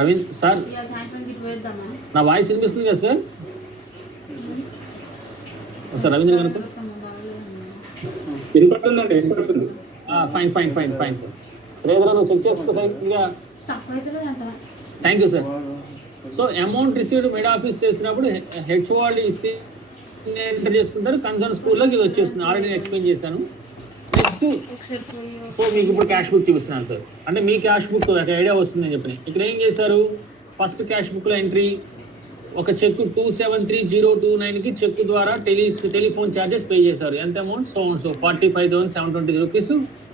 Ravindra sir, నా voice వినిపిస్తుంది కదా సార్? సార్ రవీంద్ర కనుక fine fine fine fine sir. Sridhar నువ్వు చెక్ చేసుకో sir. Thank you sir. So amount received mid office చేసినప్పుడు హెచ్ఓడి ఎంటర్ చేసుకుంటారు. కన్సర్న్ స్కూల్లోకి ఇది వచ్చేస్తుంది. ఆల్రెడీ ఎక్స్ప్లెయిన్ చేశాను. నెక్స్ట్ మీకు ఇప్పుడు క్యాష్ బుక్ చూపిస్తున్నాను సార్. అంటే మీ క్యాష్ బుక్ ఒక ఐడియా వస్తుందని చెప్పి ఇక్కడ ఏం చేశారు, ఫస్ట్ క్యాష్ బుక్లో ఎంట్రీ ఒక చెక్ 273029కి చెక్ ద్వారా టెలిఫోన్ ఛార్జెస్ పే చేశారు. ఎంత అమౌంట్? సో 45,720 రూపీస్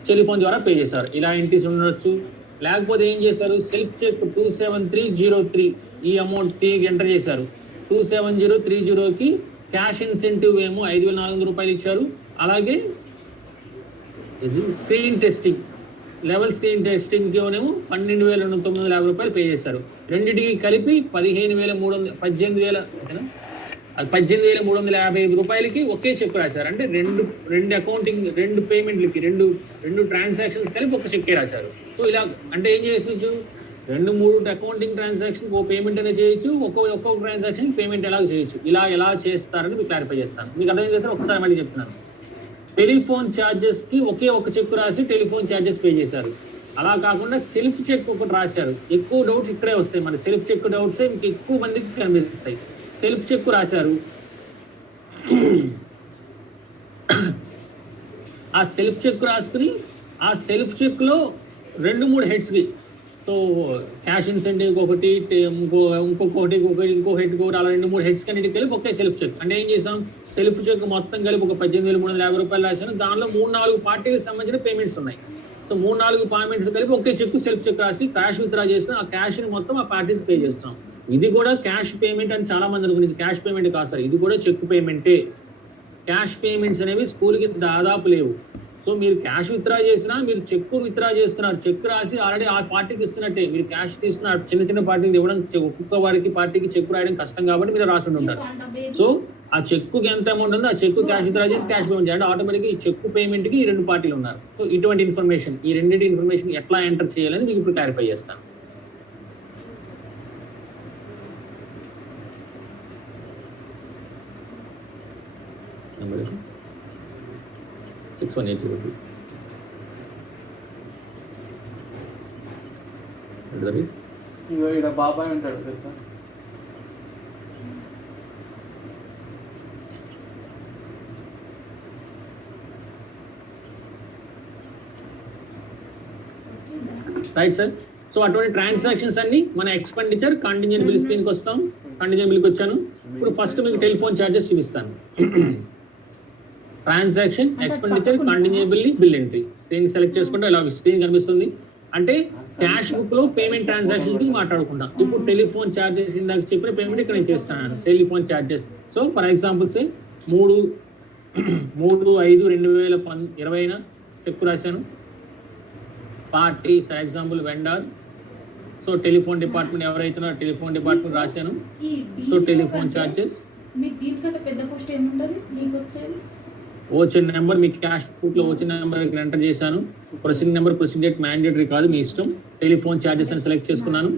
టెలిఫోన్ ద్వారా పే చేశారు. ఇలా ఎంట్రీస్ ఉండొచ్చు. లేకపోతే ఏం చేశారు, సెల్ఫ్ చెక్ 27303 ఈ అమౌంట్ ఎంటర్ చేశారు. 27030కి క్యాష్ ఇన్సెంటివ్ ఏమో 5,400 రూపాయలు ఇచ్చారు. అలాగే ఇది స్క్రీన్ టెస్టింగ్ లెవెల్ స్క్రీన్ టెస్టింగ్కి ఏమో 12,950 రూపాయలు పే చేశారు. రెండింటికి కలిపి 18,350 రూపాయలకి ఒకే చెక్ రాశారు. అంటే రెండు అకౌంటింగ్ రెండు పేమెంట్లకి రెండు ట్రాన్సాక్షన్స్ కలిపి ఒక చెక్కే రాశారు. సో ఇలా అంటే ఏం చేయొచ్చు, 2-3 అకౌంటింగ్ ట్రాన్సాక్షన్ ఓ పేమెంట్ అనేది చేయొచ్చు, ఒక్కొక్క ట్రాన్సాక్షన్ పేమెంట్ ఎలా చేయొచ్చు. ఇలా ఎలా చేస్తారని మీకు క్లారిఫై చేస్తాను. మీకు అర్థం చేస్తారు ఒకసారి మళ్ళీ చెప్తున్నాను. టెలిఫోన్ ఛార్జెస్ కి ఒకే ఒక చెక్ రాసి టెలిఫోన్ ఛార్జెస్ పే చేశారు. అలా కాకుండా సెల్ఫ్ చెక్ ఒకటి రాశారు. ఎక్కువ డౌట్స్ ఇక్కడే వస్తాయి. మన సెల్ఫ్ చెక్ డౌట్స్ మీకు ఎక్కువ మందికి కనిపిస్తాయి. సెల్ఫ్ చెక్ రాశారు. ఆ సెల్ఫ్ చెక్ రాసుకుని ఆ సెల్ఫ్ చెక్ లో 2-3 హెడ్స్ కి, సో క్యాష్ ఇన్సెంటివ్ ఒకటి, ఇంకో హెడ్ కూడా, అలా 2-3 హెడ్స్ కన్నిటికి కలిపి ఒకే సెల్ఫ్ చెక్. అంటే ఏం చేసాం, సెల్ఫ్ చెక్ మొత్తం కలిపి ఒక 18,350 రూపాయలు రాశాను. దానిలో 3-4 పార్టీలకు సంబంధించిన పేమెంట్స్ ఉన్నాయి. సో 3-4 పేమెంట్స్ కలిపి ఒకే చెక్ సెల్ఫ్ చెక్ రాసి క్యాష్ విత్డ్రా చేసుకుని ఆ క్యాష్ ని మొత్తం ఆ పార్టీస్ పే చేస్తున్నాం. ఇది కూడా క్యాష్ పేమెంట్ అని చాలా మంది అనుకునేది. క్యాష్ పేమెంట్ కాదు సార్, ఇది కూడా చెక్ పేమెంటే. క్యాష్ పేమెంట్స్ అనేవి స్కూల్కి దాదాపు లేవు. సో మీరు క్యాష్ విత్డ్రా చేసినా మీరు చెక్ విత్డ్రా చేస్తున్నారు. చెక్ రాసి ఆల్రెడీ ఆ పార్టీకి ఇస్తున్నట్టే. మీరు క్యాష్ తీసుకున్న చిన్న పార్టీకి ఇవ్వడం, ఒక్కొక్క వారికి పార్టీకి చెక్ రాయడం కష్టం కాబట్టి మీరు రాసి ఉంటారు. సో ఆ చెక్కు ఎంత అమౌంట్ ఉందో ఆ చెక్ క్యాష్ విత్డ్రా చేసి క్యాష్ పేమెంట్ చేయండి. ఆటోమేటిక్గా ఈ చెక్ పేమెంట్ కి 2 పార్టీలు ఉన్నారు. సో ఇటువంటి ఇన్ఫర్మేషన్, ఈ రెండింటి ఇన్ఫర్మేషన్ ఎట్లా ఎంటర్ చేయాలని మీకు ఇప్పుడు క్లారిఫై చేస్తాను. నెంబర్ 6180 ఇక్కడ బాబాయ్ ఉంటాడు కదా. Right sir. సో అటువంటి ట్రాన్సాక్షన్స్ అన్ని మన ఎక్స్పెండిచర్ కాంటింజెంట్ బిల్ స్క్రీన్కి వస్తాం. కాంటింజెంట్ బిల్కి వచ్చాను. ఇప్పుడు ఫస్ట్ మీకు టెలిఫోన్ ఛార్జెస్ చూపిస్తాను. Transaction, expenditure, contingent bill, bill entry. Screen select చేసుకుంటే ఇలా స్క్రీన్ కనిపిస్తుంది. అంటే క్యాష్ బుక్ లో పేమెంట్ ట్రాన్సాక్షన్స్ కి మాట్లాడుకుంటాం. ఇప్పుడు టెలిఫోన్ ఛార్జెస్ ఇందాక చెప్పిన పేమెంట్ ఇక్కడ నేను చేస్తాను. Telephone charges. So for example say 3/5/2020 cheque రాశాను. Party for example vendor. So telephone department ఎవరైతే టెలిఫోన్ డిపార్ట్మెంట్ రాశాను. సో టెలిఫోన్ ఛార్జెస్ వచ్చిన నెంబర్ మీ క్యాష్ బుక్ లో వచ్చిన నెంబర్ ఇక్కడ ఎంటర్ చేశాను. Proceeding number, proceeding date mandatory కాదు, మీ ఇష్టం. టెలిఫోన్ ఛార్జెస్ అని సెలెక్ట్ చేసుకున్నాను.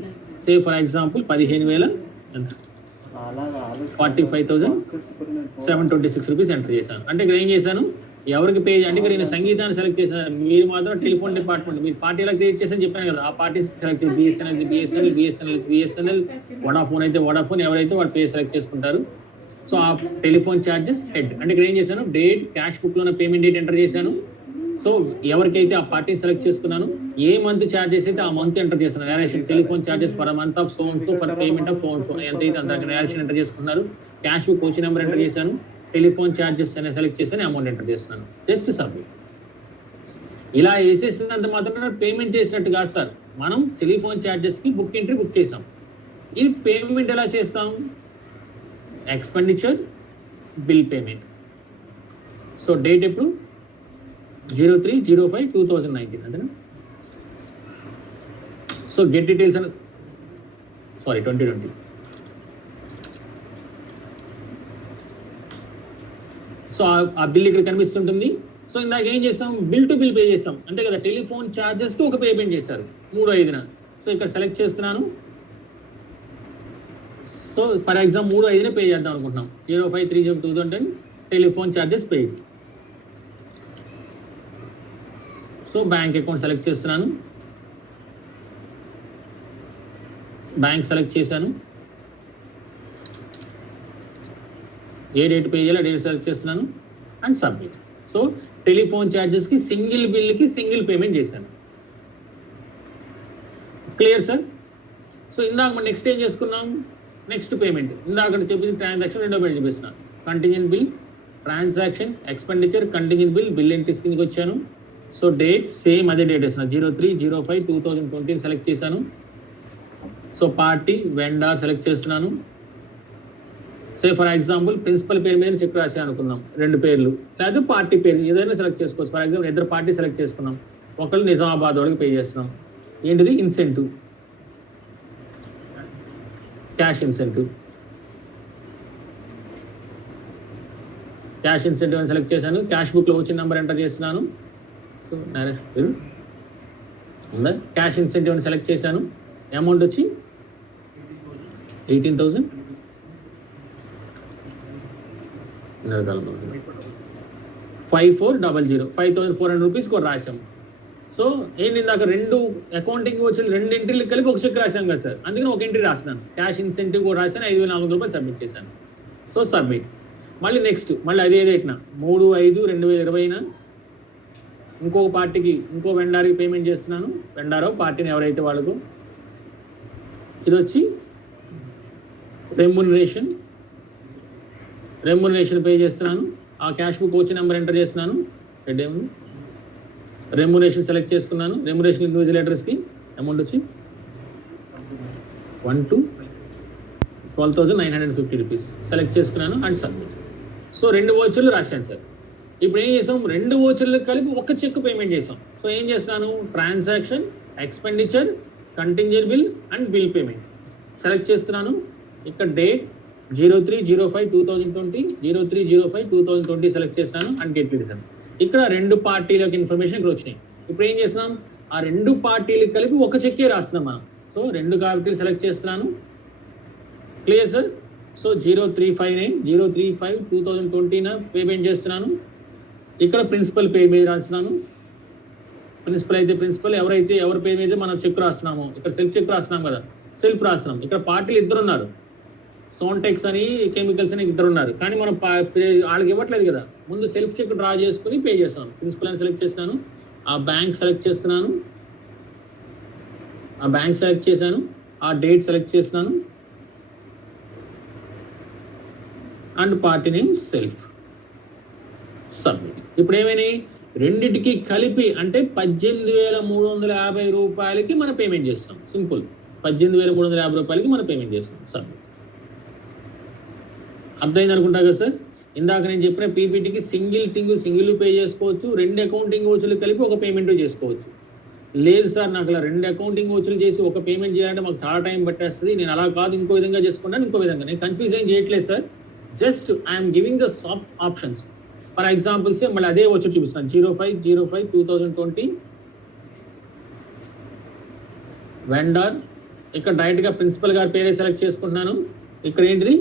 సే ఫర్ ఎగ్జాంపుల్ 15,000 ఎంత 45,726 రూపీస్ ఎంటర్ చేశాను. అంటే ఇక్కడ ఏం చేశాను, ఎవరికి పే అంటే ఇక్కడ నేను సంగీతాన్ని సెలెక్ట్ చేశాను. మీరు మాత్రం టెలిఫోన్ డిపార్ట్మెంట్ మీరు పార్టీ ఎలా క్రియేట్ చేశాను చెప్పాను కదా, ఆ పార్టీ సెలెక్ట్ చేసి బిఎస్ఎన్ఎల్, వడాఫోన్ అయితే వడాఫోన్, ఎవరైతే వాడు పే సెలెక్ట్ చేసుకుంటారు. సో ఆ టెలిఫోన్ ఛార్జెస్ హెడ్. అంటే ఇక్కడ ఏం చేశాను, డేట్ క్యాష్ బుక్ లో పేమెంట్ డేట్ ఎంటర్ చేశాను. సో ఎవరికైతే ఆ పార్టీ సెలెక్ట్ చేసుకున్నాను, ఏ మంత్ ఛార్జెస్ అయితే ఆ మంత్ ఎంటర్ చేస్తున్నాను. Narration telephone charges for month of so and so for payment of so and so ఎంతైతే అంత నేరేషన్ ఎంటర్ చేసుకున్నారు. క్యాష్ బుక్ వచ్చి నెంబర్ ఎంటర్ చేశాను. టెలిఫోన్ ఛార్జెస్ అనే సెలెక్ట్ చేశాను, అమౌంట్ ఎంటర్ చేస్తున్నాను. Just submit. ఇలా వేసేసినంత మాత్రమే పేమెంట్ చేసినట్టు కాదు సార్. మనం టెలిఫోన్ ఛార్జెస్ కి బుక్ ఎంట్రీ బుక్ చేసాం. ఈ పేమెంట్ ఎలా చేస్తాం, expenditure, bill payment. So date ఎప్పుడు 03/05/2019 అంతేనా. సో గెట్ డీటెయిల్స్ అని 2020. సో ఆ బిల్ ఇక్కడ కనిపిస్తుంటుంది. సో ఇందాక ఏం చేస్తాం, బిల్ టు బిల్ పే చేస్తాం అంతే కదా. టెలిఫోన్ ఛార్జెస్ కి ఒక పేమెంట్ చేశారు 3/5న. సో ఇక్కడ సెలెక్ట్ చేస్తున్నాను. సో ఫర్ ఎగ్జాంపుల్ 3/5 పే చేద్దాం అనుకుంటున్నాం. 05/30/2010 telephone charges paid. So bank account select చేస్తున్నాను, బ్యాంక్ సెలెక్ట్ చేశాను, ఏ డేట్ పే చేయాలో డేట్ సెలెక్ట్ చేస్తున్నాను అండ్ సబ్మిట్. సో టెలిఫోన్ ఛార్జెస్కి సింగిల్ బిల్కి సింగిల్ పేమెంట్ చేశాను. Clear sir? సో ఇందాక మనం నెక్స్ట్ ఏం చేసుకున్నాం, నెక్స్ట్ పేమెంట్ ఇందాక చెప్పింది ట్రాన్సాక్షన్ రెండో పేమెంట్ చూపిస్తున్నాను. Contingent bill, transaction, expenditure, contingent bill, bill entries కిందకి వచ్చాను. సో డేట్ సేమ్ అదే డేట్ వేస్తున్నాను, 03/05/2020 సెలెక్ట్ చేశాను. సో పార్టీ, వెండార్ సెలెక్ట్ చేస్తున్నాను. సే ఫర్ ఎగ్జాంపుల్ ప్రిన్సిపల్ పేరు మీద చెక్ రాసే అనుకుందాం, 2 పేర్లు, లేదా పార్టీ పేరు ఏదైనా సెలెక్ట్ చేసుకోవచ్చు. ఫర్ ఎగ్జాంపుల్ 2 పార్టీ సెలెక్ట్ చేసుకున్నాం, ఒకళ్ళు నిజామాబాద్ వాళ్ళకి పే చేస్తున్నాం. ఏంటిది? Incentive, cash incentive. Cash incentive అని సెలెక్ట్ చేశాను. క్యాష్ బుక్లో వచ్చిన నెంబర్ ఎంటర్ చేస్తున్నాను. సో ఉందా? క్యాష్ ఇన్సెంటివ్ అని సెలెక్ట్ చేశాను. అమౌంట్ వచ్చి 18,000. 5400 5,400 రూపీస్ కూడా రాశాం. సో ఏంటి ఇందాక 2 అకౌంటింగ్ వచ్చి 2 ఎంట్రీలు కలిపి ఒక చెక్ రాశాం కదా సార్, అందుకని ఒక ఎంట్రీ రాసినాను. క్యాష్ ఇన్సెంటివ్ కూడా రాశాను, 5,400 రూపాయలు సబ్మిట్ చేశాను. So submit. మళ్ళీ నెక్స్ట్ మళ్ళీ అదే డేట్న 3/5/2020 ఇంకో పార్టీకి ఇంకో వెండార్కి పేమెంట్ చేస్తున్నాను. వెండారో పార్టీని ఎవరైతే వాళ్ళకు. ఇది వచ్చి రెమ్యునరేషన్ పే చేస్తున్నాను. ఆ క్యాష్ బుక్ వచ్చి నెంబర్ ఎంటర్ చేస్తున్నాను. రెమ్యునరేషన్ సెలెక్ట్ చేసుకున్నాను. రెమ్యునరేషన్ ఇన్విజిలేటర్స్కి అమౌంట్ వచ్చి 12,950 రూపీస్ సెలెక్ట్ చేసుకున్నాను అండ్ సబ్మిట్. సో 2 వోచర్లు రాశాను సార్. ఇప్పుడు ఏం చేసాం, 2 వోచర్లకు కలిపి ఒక చెక్ పేమెంట్ చేసాం. సో ఏం చేస్తున్నాను, transaction, expenditure, contingent bill and bill payment select చేస్తున్నాను. ఇక్కడ డేట్ 03/05/2020 03/05/2020 సెలెక్ట్ చేస్తున్నాను అండ్ గెట్ రిటర్న్. ఇక్కడ 2 పార్టీలకు ఇన్ఫర్మేషన్ ఇక్కడ వచ్చినాయి. ఇప్పుడు ఏం చేస్తున్నాం, ఆ 2 పార్టీలకు కలిపి ఒక చెక్కే రాస్తున్నాం మనం. సో 2 కాబట్టి సెలెక్ట్ చేస్తున్నాను. Clear sir? సో 03/05/2020 పేమెంట్ చేస్తున్నాను. ఇక్కడ ప్రిన్సిపల్ పే మీద రాస్తున్నాను. ప్రిన్సిపల్ అయితే ప్రిన్సిపల్, ఎవరి పే మీద మనం చెక్ రాస్తున్నాము. ఇక్కడ సెల్ఫ్ చెక్ రాస్తున్నాం కదా, సెల్ఫ్ రాస్తున్నాం. ఇక్కడ పార్టీలు 2 ఉన్నారు, సోన్టెక్స్ అని కెమికల్స్ అని 2 ఉన్నారు, కానీ మనం వాళ్ళకి ఇవ్వట్లేదు కదా. ముందు సెల్ఫ్ చెక్ డ్రా చేసుకుని పే చేస్తాను. ప్రిన్సిపల్ అని సెలెక్ట్ చేస్తున్నాను. ఆ బ్యాంక్ సెలెక్ట్ చేస్తున్నాను. ఆ బ్యాంక్ సెలెక్ట్ చేశాను. ఆ డేట్ సెలెక్ట్ చేస్తున్నాను and party name self. Submit. ఇప్పుడు ఏమైనాయి, రెండిటికి కలిపి అంటే 18,350 రూపాయలకి మనం పేమెంట్ చేస్తాం. సింపుల్, 18,350 రూపాయలకి మనం పేమెంట్ చేస్తాం. సబ్మిట్. అర్థమైంది అనుకుంటా కదా సార్? ఇందాక నేను చెప్పిన పీపీటీకి సింగిల్ పే చేసుకోవచ్చు, 2 అకౌంటింగ్ ఓచులు కలిపి ఒక పేమెంట్ చేసుకోవచ్చు. లేదు సార్ నాకు అలా 2 అకౌంటింగ్ ఓచులు చేసి ఒక పేమెంట్ చేయాలంటే మాకు చాలా టైం పట్టేస్తుంది, నేను అలా కాదు ఇంకో విధంగా చేసుకుంటాను, ఇంకో విధంగా. నేను కన్ఫ్యూజ్ ఏం చేయట్లేదు sir, just I'm giving the soft options. For examples మళ్ళీ అదే వచ్చి చూపిస్తాను. 05/05/2020 వెండర్. ఇక్కడ డైరెక్ట్గా ప్రిన్సిపల్ గారి పేరే సెలెక్ట్ చేసుకుంటున్నాను. ఇక్కడ ఏంటిది,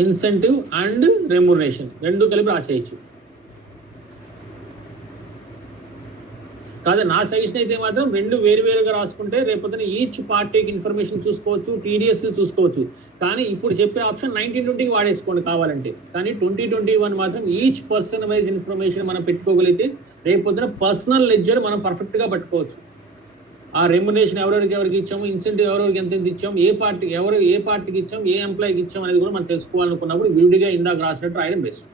ఇన్సెంటివ్ అండ్ రెమ్యునరేషన్ 2 కలిపి రాసేయచ్చు. కాదు, నా సజెషన్ అయితే మాత్రం 2 వేరుగా రాసుకుంటే రేపొద్దున ఈచ్ పార్టీకి ఇన్ఫర్మేషన్ చూసుకోవచ్చు, టీడీఎస్ చూసుకోవచ్చు. కానీ ఇప్పుడు చెప్పే ఆప్షన్ 1920కి వాడేసుకోండి కావాలంటే. కానీ 2021 మాత్రం ఈచ్ పర్సన్ వైజ్ ఇన్ఫర్మేషన్ మనం పెట్టుకోగలిగితే రేపొద్దున పర్సనల్ లెడ్జర్ మనం పర్ఫెక్ట్గా పట్టుకోవచ్చు. ఆ రెమ్యునరేషన్ ఎవరికి ఇచ్చాము, ఇన్సెంటివ్ ఎవరెవరికి ఎంత ఇచ్చాము, ఏ పార్టీకి ఇచ్చాము, ఏ ఎంప్లాయీకి ఇచ్చాము అనేది కూడా మనం తెలుసుకోవాలనుకున్నప్పుడు విడిగా ఇందాక రాసినట్టు రాయడం బెస్ట్.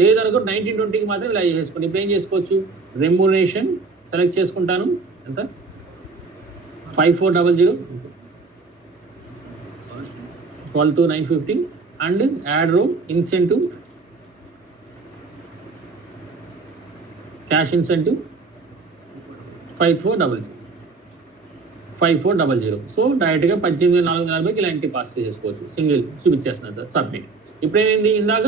లేదనుకో 1920కి మాత్రం ఇలా చేసుకోండి. ఇప్పుడు ఏం చేసుకోవచ్చు, రెమ్యునరేషన్ సెలెక్ట్ చేసుకుంటాను. ఎంత, 5400 12,950 and add row incentive, cash incentive 5400. So డైరెక్ట్గా 18,440 ఇలా ఎంట్రీ పాస్ చేసుకోవచ్చు. సింగిల్ చూపించేస్తున్నాను సార్. సబ్మిట్. ఇప్పుడేమైంది, ఇందాక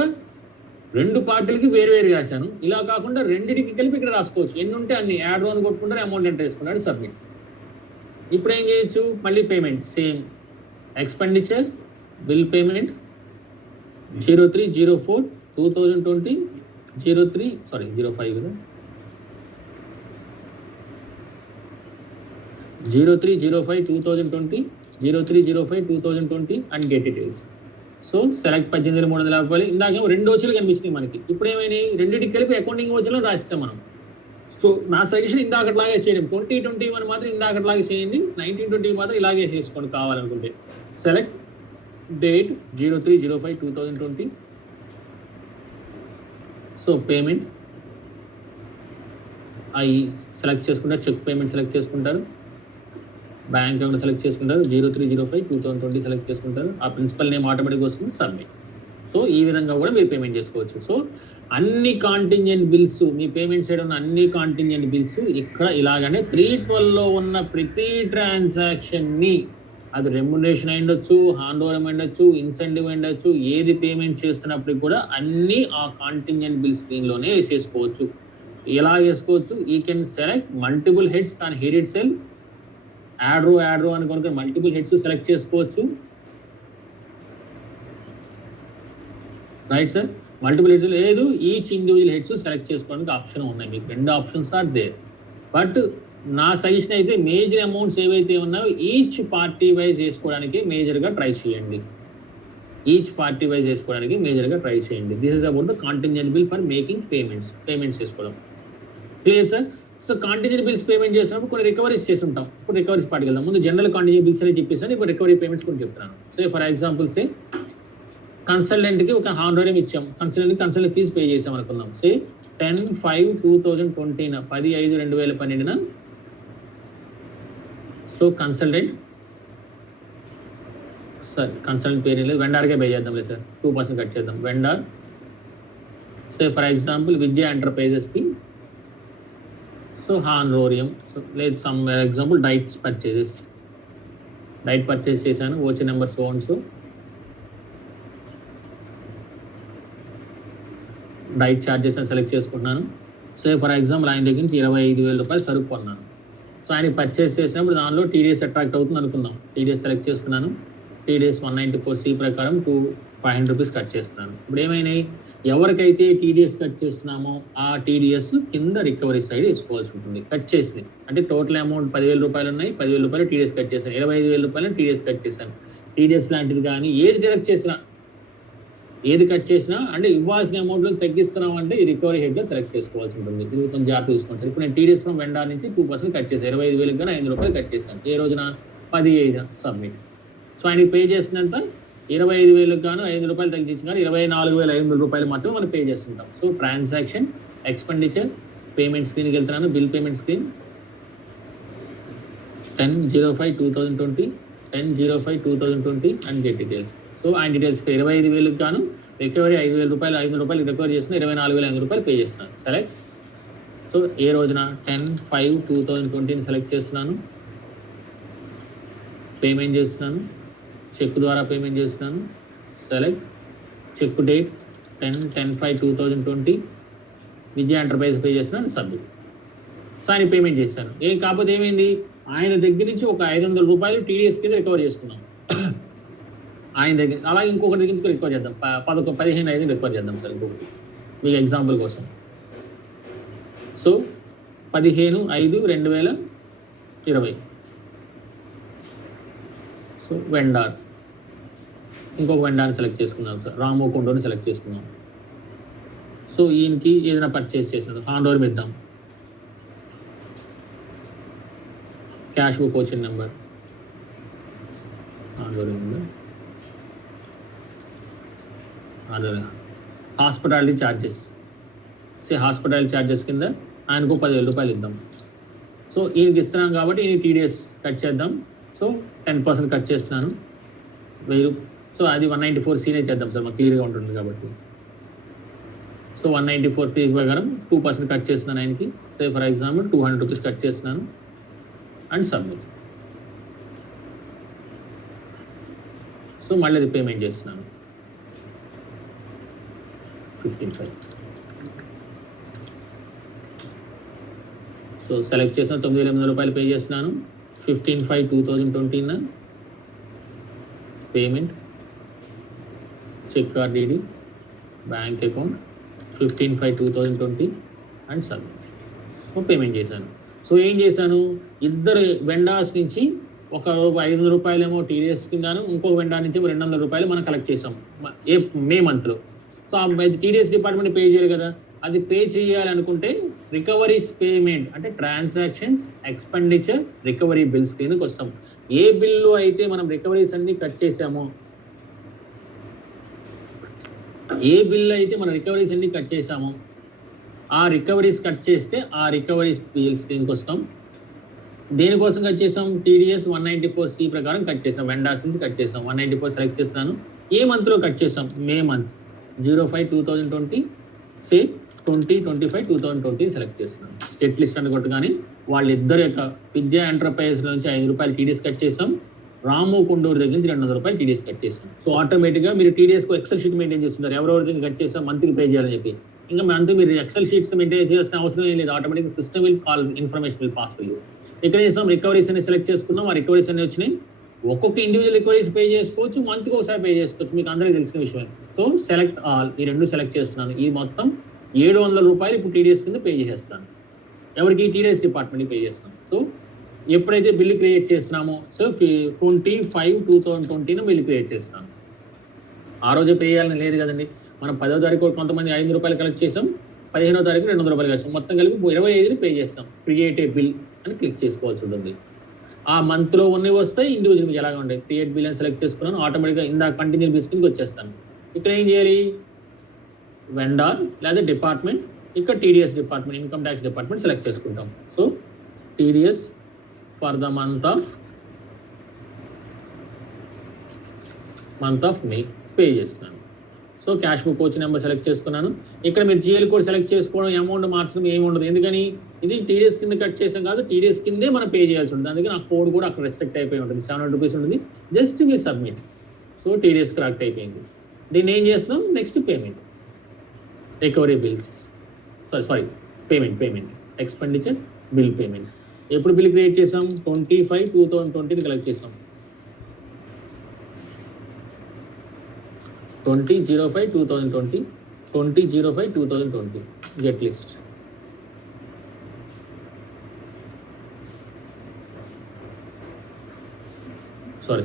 2 పార్టీలకి వేరు రాశాను, ఇలా కాకుండా 2టికి కలిపి ఇక్కడ రాసుకోవచ్చు. ఎన్ని ఉంటే అన్ని యాడ్ రోన్ కొట్టుకుంటారు, అమౌంట్ ఎంటర్ చేసుకున్నాడు, సబ్మిట్. ఇప్పుడు ఏం చేయొచ్చు, మళ్ళీ payment same expenditure bill payment 03/04/2020 05 కదా 03/05/2020 03/05/2020 and get details. So select 18,350. ఇందాకేమో 2 ఓచీలు కనిపించినాయి మనకి, ఇప్పుడు ఏమైనాయి, రెండింటికి కలిపి అకౌంటింగ్ ఓచీలో రాసిస్తాం మనం. సో నా సజెషన్ ఇందాకట్లాగే చేయడం, 2021 మాత్రం ఇందాకట్లాగే చేయండి, 1920 మాత్రం ఇలాగే చేసుకోండి కావాలనుకుంటే. Select date 03/05/2020. సో పేమెంట్ అవి సెలెక్ట్ చేసుకుంటారు, చెక్ పేమెంట్ సెలెక్ట్ చేసుకుంటారు, బ్యాంక్ అకౌంట్ సెలెక్ట్ చేసుకుంటారు, 03/05/2020 సెలెక్ట్ చేసుకుంటారు, ఆ ప్రిన్సిపల్ నేమ్ ఆటోమేటిక్గా వస్తుంది, సబ్మిట్. సో ఈ విధంగా కూడా మీరు పేమెంట్ చేసుకోవచ్చు. సో అన్ని కాంటింజెంట్ బిల్స్, మీ పేమెంట్ సైడ్ ఉన్న అన్ని కాంటింజెంట్ బిల్స్ ఇక్కడ ఇలాగనే 312లో ఉన్న ప్రతి ట్రాన్సాక్షన్ని, అది రెమ్యునరేషన్ అయ్యుండొచ్చు, హ్యాండ్ ఓవర్ అయ్యుండొచ్చు, ఇన్సెంటివ్ అయ్యుండొచ్చు, ఏది పేమెంట్ చేస్తున్నప్పటికి కూడా అన్ని ఆ కాంటింజెంట్ బిల్స్ దీనిలోనే వేసేసుకోవచ్చు. ఎలా వేసుకోవచ్చు, ఈ can select multiple heads on here it self. Add row అని కనుక మల్టిపుల్ హెడ్స్ సెలెక్ట్ చేసుకోవచ్చు. రైట్ సార్, మల్టిపుల్ హెడ్స్ లేదు, ఈచ్ ఇండివిజువల్ హెడ్స్ సెలెక్ట్ చేసుకోవడానికి ఆప్షన్ ఉన్నాయి, మీకు 2 ఆప్షన్స్ ఆర్ దేర్. బట్ నా సజెషన్ అయితే మేజర్ అమౌంట్స్ ఏవైతే ఉన్నాయో ఈచ్ పార్టీ వైజ్ వేసుకోవడానికి మేజర్గా ట్రై చేయండి. This is about the contingent bill for making payments చేసుకోవడం. Clear sir? So contingent bills payment చేసినప్పుడు కొన్ని రికవరీస్ చేసి ఉంటాం. ఇప్పుడు రికవరీస్ పార్టీకి వెళ్దాం. ముందు జనరల్ కాంటింజెంట్ బిల్స్ అని చెప్పేసాను, ఇప్పుడు రికవరీ పేమెంట్స్ కూడా చెప్తాను. సో ఫర్ ఎగ్జాంపుల్ సే కన్సల్టెంట్కి ఒక హానరేరియం ఇచ్చాం, కన్సల్టెంట్ ఫీజు పే చేసాం అనుకుందాం. సే 10/5/2020 10/5/2012 సో కన్సల్టెంట్ పేరు లేదు, వెండార్కే పే చేద్దాం లేదు సార్, 2% కట్ చేద్దాం. వెండార్ సే ఫర్ ఎగ్జాంపుల్ విద్యా ఎంటర్ప్రైజెస్కి సో హానరోరియం, లేదు సమ్ ఎగ్జాంపుల్ డైట్ పర్చేస్ చేశాను, ఓచీ నెంబర్ సో డైట్ ఛార్జెస్ అని సెలెక్ట్ చేసుకుంటున్నాను. సో ఫర్ ఎగ్జాంపుల్ ఆయన దగ్గర నుంచి 25,000 రూపాయలు సరుకు కొన్నాను. సో ఆయన పర్చేస్ చేసినప్పుడు దానిలో టీడీఎస్ అట్రాక్ట్ అవుతుంది అనుకుందాం. టీడీఎస్ సెలెక్ట్ చేసుకున్నాను, టీడీఎస్ 194C ప్రకారం 500 రూపీస్ కట్ చేస్తున్నాను. ఇప్పుడు ఏమైనాయి, ఎవరికైతే టీడీఎస్ కట్ చేస్తున్నామో ఆ టీడీఎస్ కింద రికవరీ సైడ్ వేసుకోవాల్సి ఉంటుంది. కట్ చేసింది అంటే టోటల్ అమౌంట్ 10,000 రూపాయలు ఉన్నాయి, 10,000 రూపాయలు టీడీఎస్ కట్ చేశాను, 25,000 రూపాయలు టీడీఎస్ కట్ చేశాను. టీడీఎస్ లాంటిది కానీ ఏది డిడక్ట్ చేసినా, ఏది కట్ చేసినా అంటే ఇవ్వాల్సిన అమౌంట్లో తగ్గిస్తున్నాం అంటే ఈ రికవరీ హెడ్లో సెలెక్ట్ చేసుకోవాల్సి ఉంటుంది. ఇది కొంచెం జాగ్రత్త తీసుకోండి సార్. ఇప్పుడు నేను టీడీఎస్ ఫ్రమ్ వెండార్ నుంచి 2% కట్ చేశాను, 25,000 కానీ 500 రూపాయలు కట్ చేశాను. ఏ రోజున 15 సబ్మిట్. సో ఆయనకి పే చేసినంత 25,000 గాను 500 రూపాయలు తగ్గించి కానీ 24,500 రూపాయలు మాత్రమే మనం పే చేస్తుంటాం. సో ట్రాన్సాక్షన్, ఎక్స్పెండిచర్, పేమెంట్ స్క్రీన్కి వెళ్తున్నాను, bill payment screen 10/05/2020 and get details. So ఆయన డీటెయిల్స్ 25,000 గాను రికవరీ 5,000 రూపాయలు, 500 రూపాయలు రికవరీ చేసిన 24,500 రూపాయలు పే చేస్తున్నాను. సెలెక్ట్. సో ఏ రోజున 10/5/2020 సెలెక్ట్ చేస్తున్నాను, పేమెంట్ చేస్తున్నాను, చెక్ ద్వారా పేమెంట్ చేస్తున్నాను. సెలెక్ట్ చెక్ డేట్ 10/5/2020 విజయ ఎంటర్ప్రైజ్ పే చేస్తున్నాను, సబ్మిట్. సో ఆయన పేమెంట్ చేశాను. కాకపోతే ఏమైంది, ఆయన దగ్గర నుంచి ఒక 500 రూపాయలు టీడీఎస్ కింద రికవర్ చేసుకున్నాం ఆయన దగ్గర. అలా ఇంకొకటి దగ్గర నుంచి రికవర్ చేద్దాం, 15,500 రికవర్ చేద్దాం సార్ ఇంకొకటి మీకు ఎగ్జాంపుల్ కోసం. సో 15/5/2020 సో వెండార్, ఇంకొక వెండార్ని సెలెక్ట్ చేసుకున్నాం సార్, రామో కొండోని సెలెక్ట్ చేసుకున్నాం. సో ఈయనకి ఏదైనా పర్చేస్ చేసినాడు, హ్యాండ్ ఓవర్ ఇద్దాం, క్యాష్ బుక్ వచ్చిన నెంబర్ హ్యాండ్ ఓవర్ ఉందా, హాస్పిటాలిటీ ఛార్జెస్ హాస్పిటాలిటీ ఛార్జెస్ కింద ఆయనకు 10,000 రూపాయలు ఇద్దాం. సో ఈయనకి ఇస్తున్నాం కాబట్టి ఈయన టీడీఎస్ కట్ చేద్దాం. సో 10% కట్ చేస్తున్నాను, 1000. సో అది 194C చేద్దాం సార్, మాకు క్లియర్గా ఉంటుంది కాబట్టి. సో 194P ప్రకారం 2% కట్ చేస్తున్నాను ఆయనకి. Say for example 200 rupees cut చేస్తున్నాను అండ్ సబ్మిట్. సో మళ్ళీ అది పేమెంట్ చేస్తున్నాను 15,500. సో సెలెక్ట్ చేసిన 9,800 రూపాయలు పే చేస్తున్నాను. 15/5/2020 payment, cheque or DD, bank account 15/5/2020 and submit. So payment చేశాను. సో ఏం చేశాను, ఇద్దరు వెండార్స్ నుంచి ఒక 500 రూపాయలేమో టీడీఎస్ కిందను, ఇంకొక వెండార్ నుంచి 200 రూపాయలు మనం కలెక్ట్ చేసాం మే మంత్లో. సో ఆ టీడీఎస్ డిపార్ట్మెంట్ పే చేయాలి కదా, అది పే చేయాలనుకుంటే రికవరీస్ పేమెంట్ అంటే ట్రాన్సాక్షన్స్, ఎక్స్పెండిచర్, రికవరీ బిల్స్ కిందకి వస్తాం. ఏ బిల్లు అయితే మనం రికవరీస్ అన్ని కట్ చేసామో, ఏ బిల్ అయితే మనం రికవరీస్ అన్ని కట్ చేసామో ఆ రికవరీస్ కట్ చేస్తే ఆ రికవరీస్ బిల్స్ కిందకి వస్తాం. దేనికోసం కట్ చేసాం, టీడీఎస్ 194C ప్రకారం కట్ చేసాం, వెండార్స్ నుంచి కట్ చేసాం. 194 సెలెక్ట్ చేస్తున్నాను. ఏ మంత్లో కట్ చేసాం, మే మంత్ 05/2020 సే 20/25/2020 సెలెక్ట్ చేస్తున్నాను. చెక్ లిస్ట్ అని కొట్టగానే వాళ్ళిద్దరు యొక్క విద్యా ఎంటర్ప్రైజ్ నుంచి 5 రూపాయలు టీడీఎస్ కట్ చేసాం, రాము కొండూరు దగ్గర నుంచి 200 రూపాయలు టీడీఎస్ కట్ చేసాం. సో ఆటోమేటిక్గా మీరు టీడీఎస్కు ఎక్సెల్ షీట్ మెయింటైన్ చేస్తున్నారు, ఎవరెవరి దగ్గర కట్ చేసాం, మంత్కి పే చేయాలని చెప్పి. ఇంకా అంతా మీరు ఎక్సెల్ షీట్స్ మెయింటైన్ చేయాల్సిన అవసరం ఏం లేదు, automatic system will call information will pass for you. ఇక్కడ చేసాం, రికవరీస్ అని సెలెక్ట్ చేసుకున్నాం, ఆ రికవరీస్ అన్ని వచ్చినాయి. ఒక్కొక్క ఇండివిజువల్ రికవరీస్ పే చేసుకోవచ్చు, మంత్కి ఒకసారి పే చేసుకోవచ్చు, మీకు అందరికీ తెలిసిన విషయం. సో సెలెక్ట్ ఆల్, ఈ రెండు సెలెక్ట్ చేస్తున్నాను. ఈ మొత్తం 700 రూపాయలు ఇప్పుడు టీడీఎస్ కింద పే చేసేస్తాను. ఎవరికి, టీడీఎస్ డిపార్ట్మెంట్కి పే చేస్తాను. సో ఎప్పుడైతే బిల్లు క్రియేట్ చేస్తున్నామో, సో 25/2020 బిల్లు క్రియేట్ చేస్తాను. ఆ రోజే పే చేయాలని లేదు కదండి. మనం 10వ తారీఖు కొంతమంది 500 రూపాయలు కలెక్ట్ చేసాం, 15వ తారీఖు 200 రూపాయలు కలెక్ట్ చేసాం, మొత్తం కలిపి 25 పే చేస్తాం. క్రియేట్ ఏ బిల్ అని క్లిక్ చేసుకోవాల్సి ఉంటుంది. ఆ మంత్లో ఉన్నవి వస్తాయి, ఇండివిజువల్ మీకు ఎలాగ ఉంటాయి. క్రియేట్ బిల్ అని సెలెక్ట్ చేసుకున్నాను, ఆటోమేటిక్గా ఇందా కంటిన్యూ బిల్స్ కిందకి వచ్చేస్తాను. ఇక్కడ ఏం చేయాలి, వెండార్ లేదా డిపార్ట్మెంట్, ఇక్కడ TDS department, income tax department select చేసుకుంటాం. So TDS for the month of May pay చేస్తున్నాను. సో క్యాష్ బుక్ వచ్చి నెంబర్ సెలెక్ట్ చేసుకున్నాను. ఇక్కడ మీరు జిఎల్ కోడ్ సెలెక్ట్ చేసుకోవడం, అమౌంట్ మార్చడం ఏమి ఉండదు, ఎందుకని ఇది టీడీఎస్ కింద కట్ చేసాం కాదు, టీడీఎస్ కిందే మనం పే చేయాల్సి ఉంటుంది. అందుకే నా కోడ్ కూడా అక్కడ రెస్ట్రిక్ట్ అయిపోయి ఉంటుంది, 700 రూపీస్ ఉంటుంది. జస్ట్ మీ సబ్మిట్. సో టీడీఎస్ కరెక్ట్ అయిపోయింది. దీన్ని ఏం చేస్తున్నాం, next payment, recovery bills, sorry payment, expenditure, bill payment. ఎప్పుడు బిల్ క్రియేట్ చేసాం, 25/2020 కలెక్ట్ చేసాం. 20/05/2020 20/05/2020 గెట్ లిస్ట్. సారీ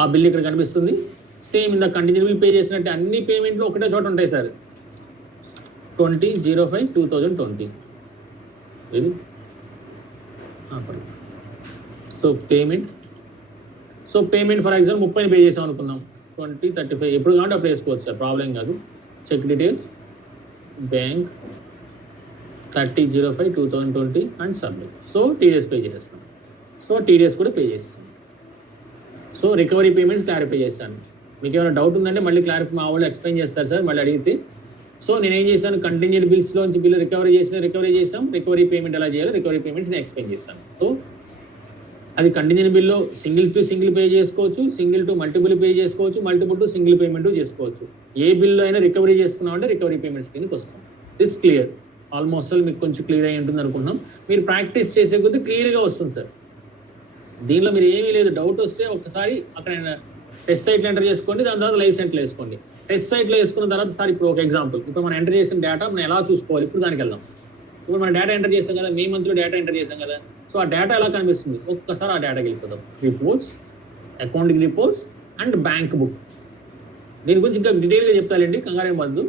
ఆ బిల్ ఇక్కడ కనిపిస్తుంది. సేమ్ ఇంత కంటిన్యూ బిల్ పే చేసినట్టే అన్ని పేమెంట్లు ఒకటే చోట ఉంటాయి సార్. 20/05/2020 ఇది. So payment for example 30 pay చేసాం అనుకుందాం, 20/35 ఎప్పుడు కావాలంటే అప్పుడు వేసుకోవచ్చు సార్, ప్రాబ్లం కాదు. Cheque details, bank 30/05/2020 and submit. So TDS pay చేసేస్తాం. సో టీడీఎస్ కూడా పే చేస్తాం. సో రికవరీ పేమెంట్స్ క్లారిఫై చేస్తాను. మీకు ఏమైనా డౌట్ ఉందంటే మళ్ళీ క్లారిఫై మా వాళ్ళు ఎక్స్ప్లెయిన్ చేస్తారు సార్, మళ్ళీ అడిగితే. సో నేనేం చేశాను, కంటిన్యూడ్ బిల్స్లోంచి బిల్లు రికవరీ చేసాం, రికవరీ పేమెంట్ ఎలా చేయాలో రికవరీ పేమెంట్స్ నేను ఎక్స్ప్లెయిన్ చేస్తాను. సో అది కంటిన్యూడ్ బిల్లో సింగిల్ టు సింగిల్ పే చేసుకోవచ్చు, సింగిల్ టు మల్టిపుల్ పే చేసుకోవచ్చు, మల్టిపుల్ టు సింగిల్ పేమెంట్ చేసుకోవచ్చు. ఏ బిల్లు అయినా రికవరీ చేసుకున్నామంటే రికవరీ పేమెంట్స్ కిందకి వస్తాం. దిస్ క్లియర్, ఆల్మోస్ట్ మీకు కొంచెం క్లియర్ అయి ఉంటుంది అనుకుంటున్నాం. మీరు ప్రాక్టీస్ చేసే కొద్దీ క్లియర్గా వస్తుంది సార్. దీనిలో మీరు ఏమీ లేదు, డౌట్ వస్తే ఒకసారి అక్కడ టెస్ట్ సైట్లో ఎంటర్ చేసుకోండి, దాని తర్వాత లైవ్ సెంట్లో వేసుకోండి. టెస్ట్ సైట్లో వేసుకున్న తర్వాత సార్ ఇప్పుడు ఒక ఎగ్జాంపుల్, ఇప్పుడు మనం ఎంటర్ చేసిన డేటా మనం ఎలా చూసుకోవాలి, ఇప్పుడు దానికి వెళ్దాం. ఇప్పుడు మనం డేటా ఎంటర్ చేసాం కదా, మే మంత్లో డేటా ఎంటర్ చేసాం కదా. సో ఆ డేటా ఎలా కనిపిస్తుంది, ఒక్కసారి ఆ డేటాకి వెళ్ళిపోదాం. Reports, accounting reports and bank book. దీని గురించి ఇంకా డీటెయిల్గా చెప్తానండి, కంగారేం వద్దు.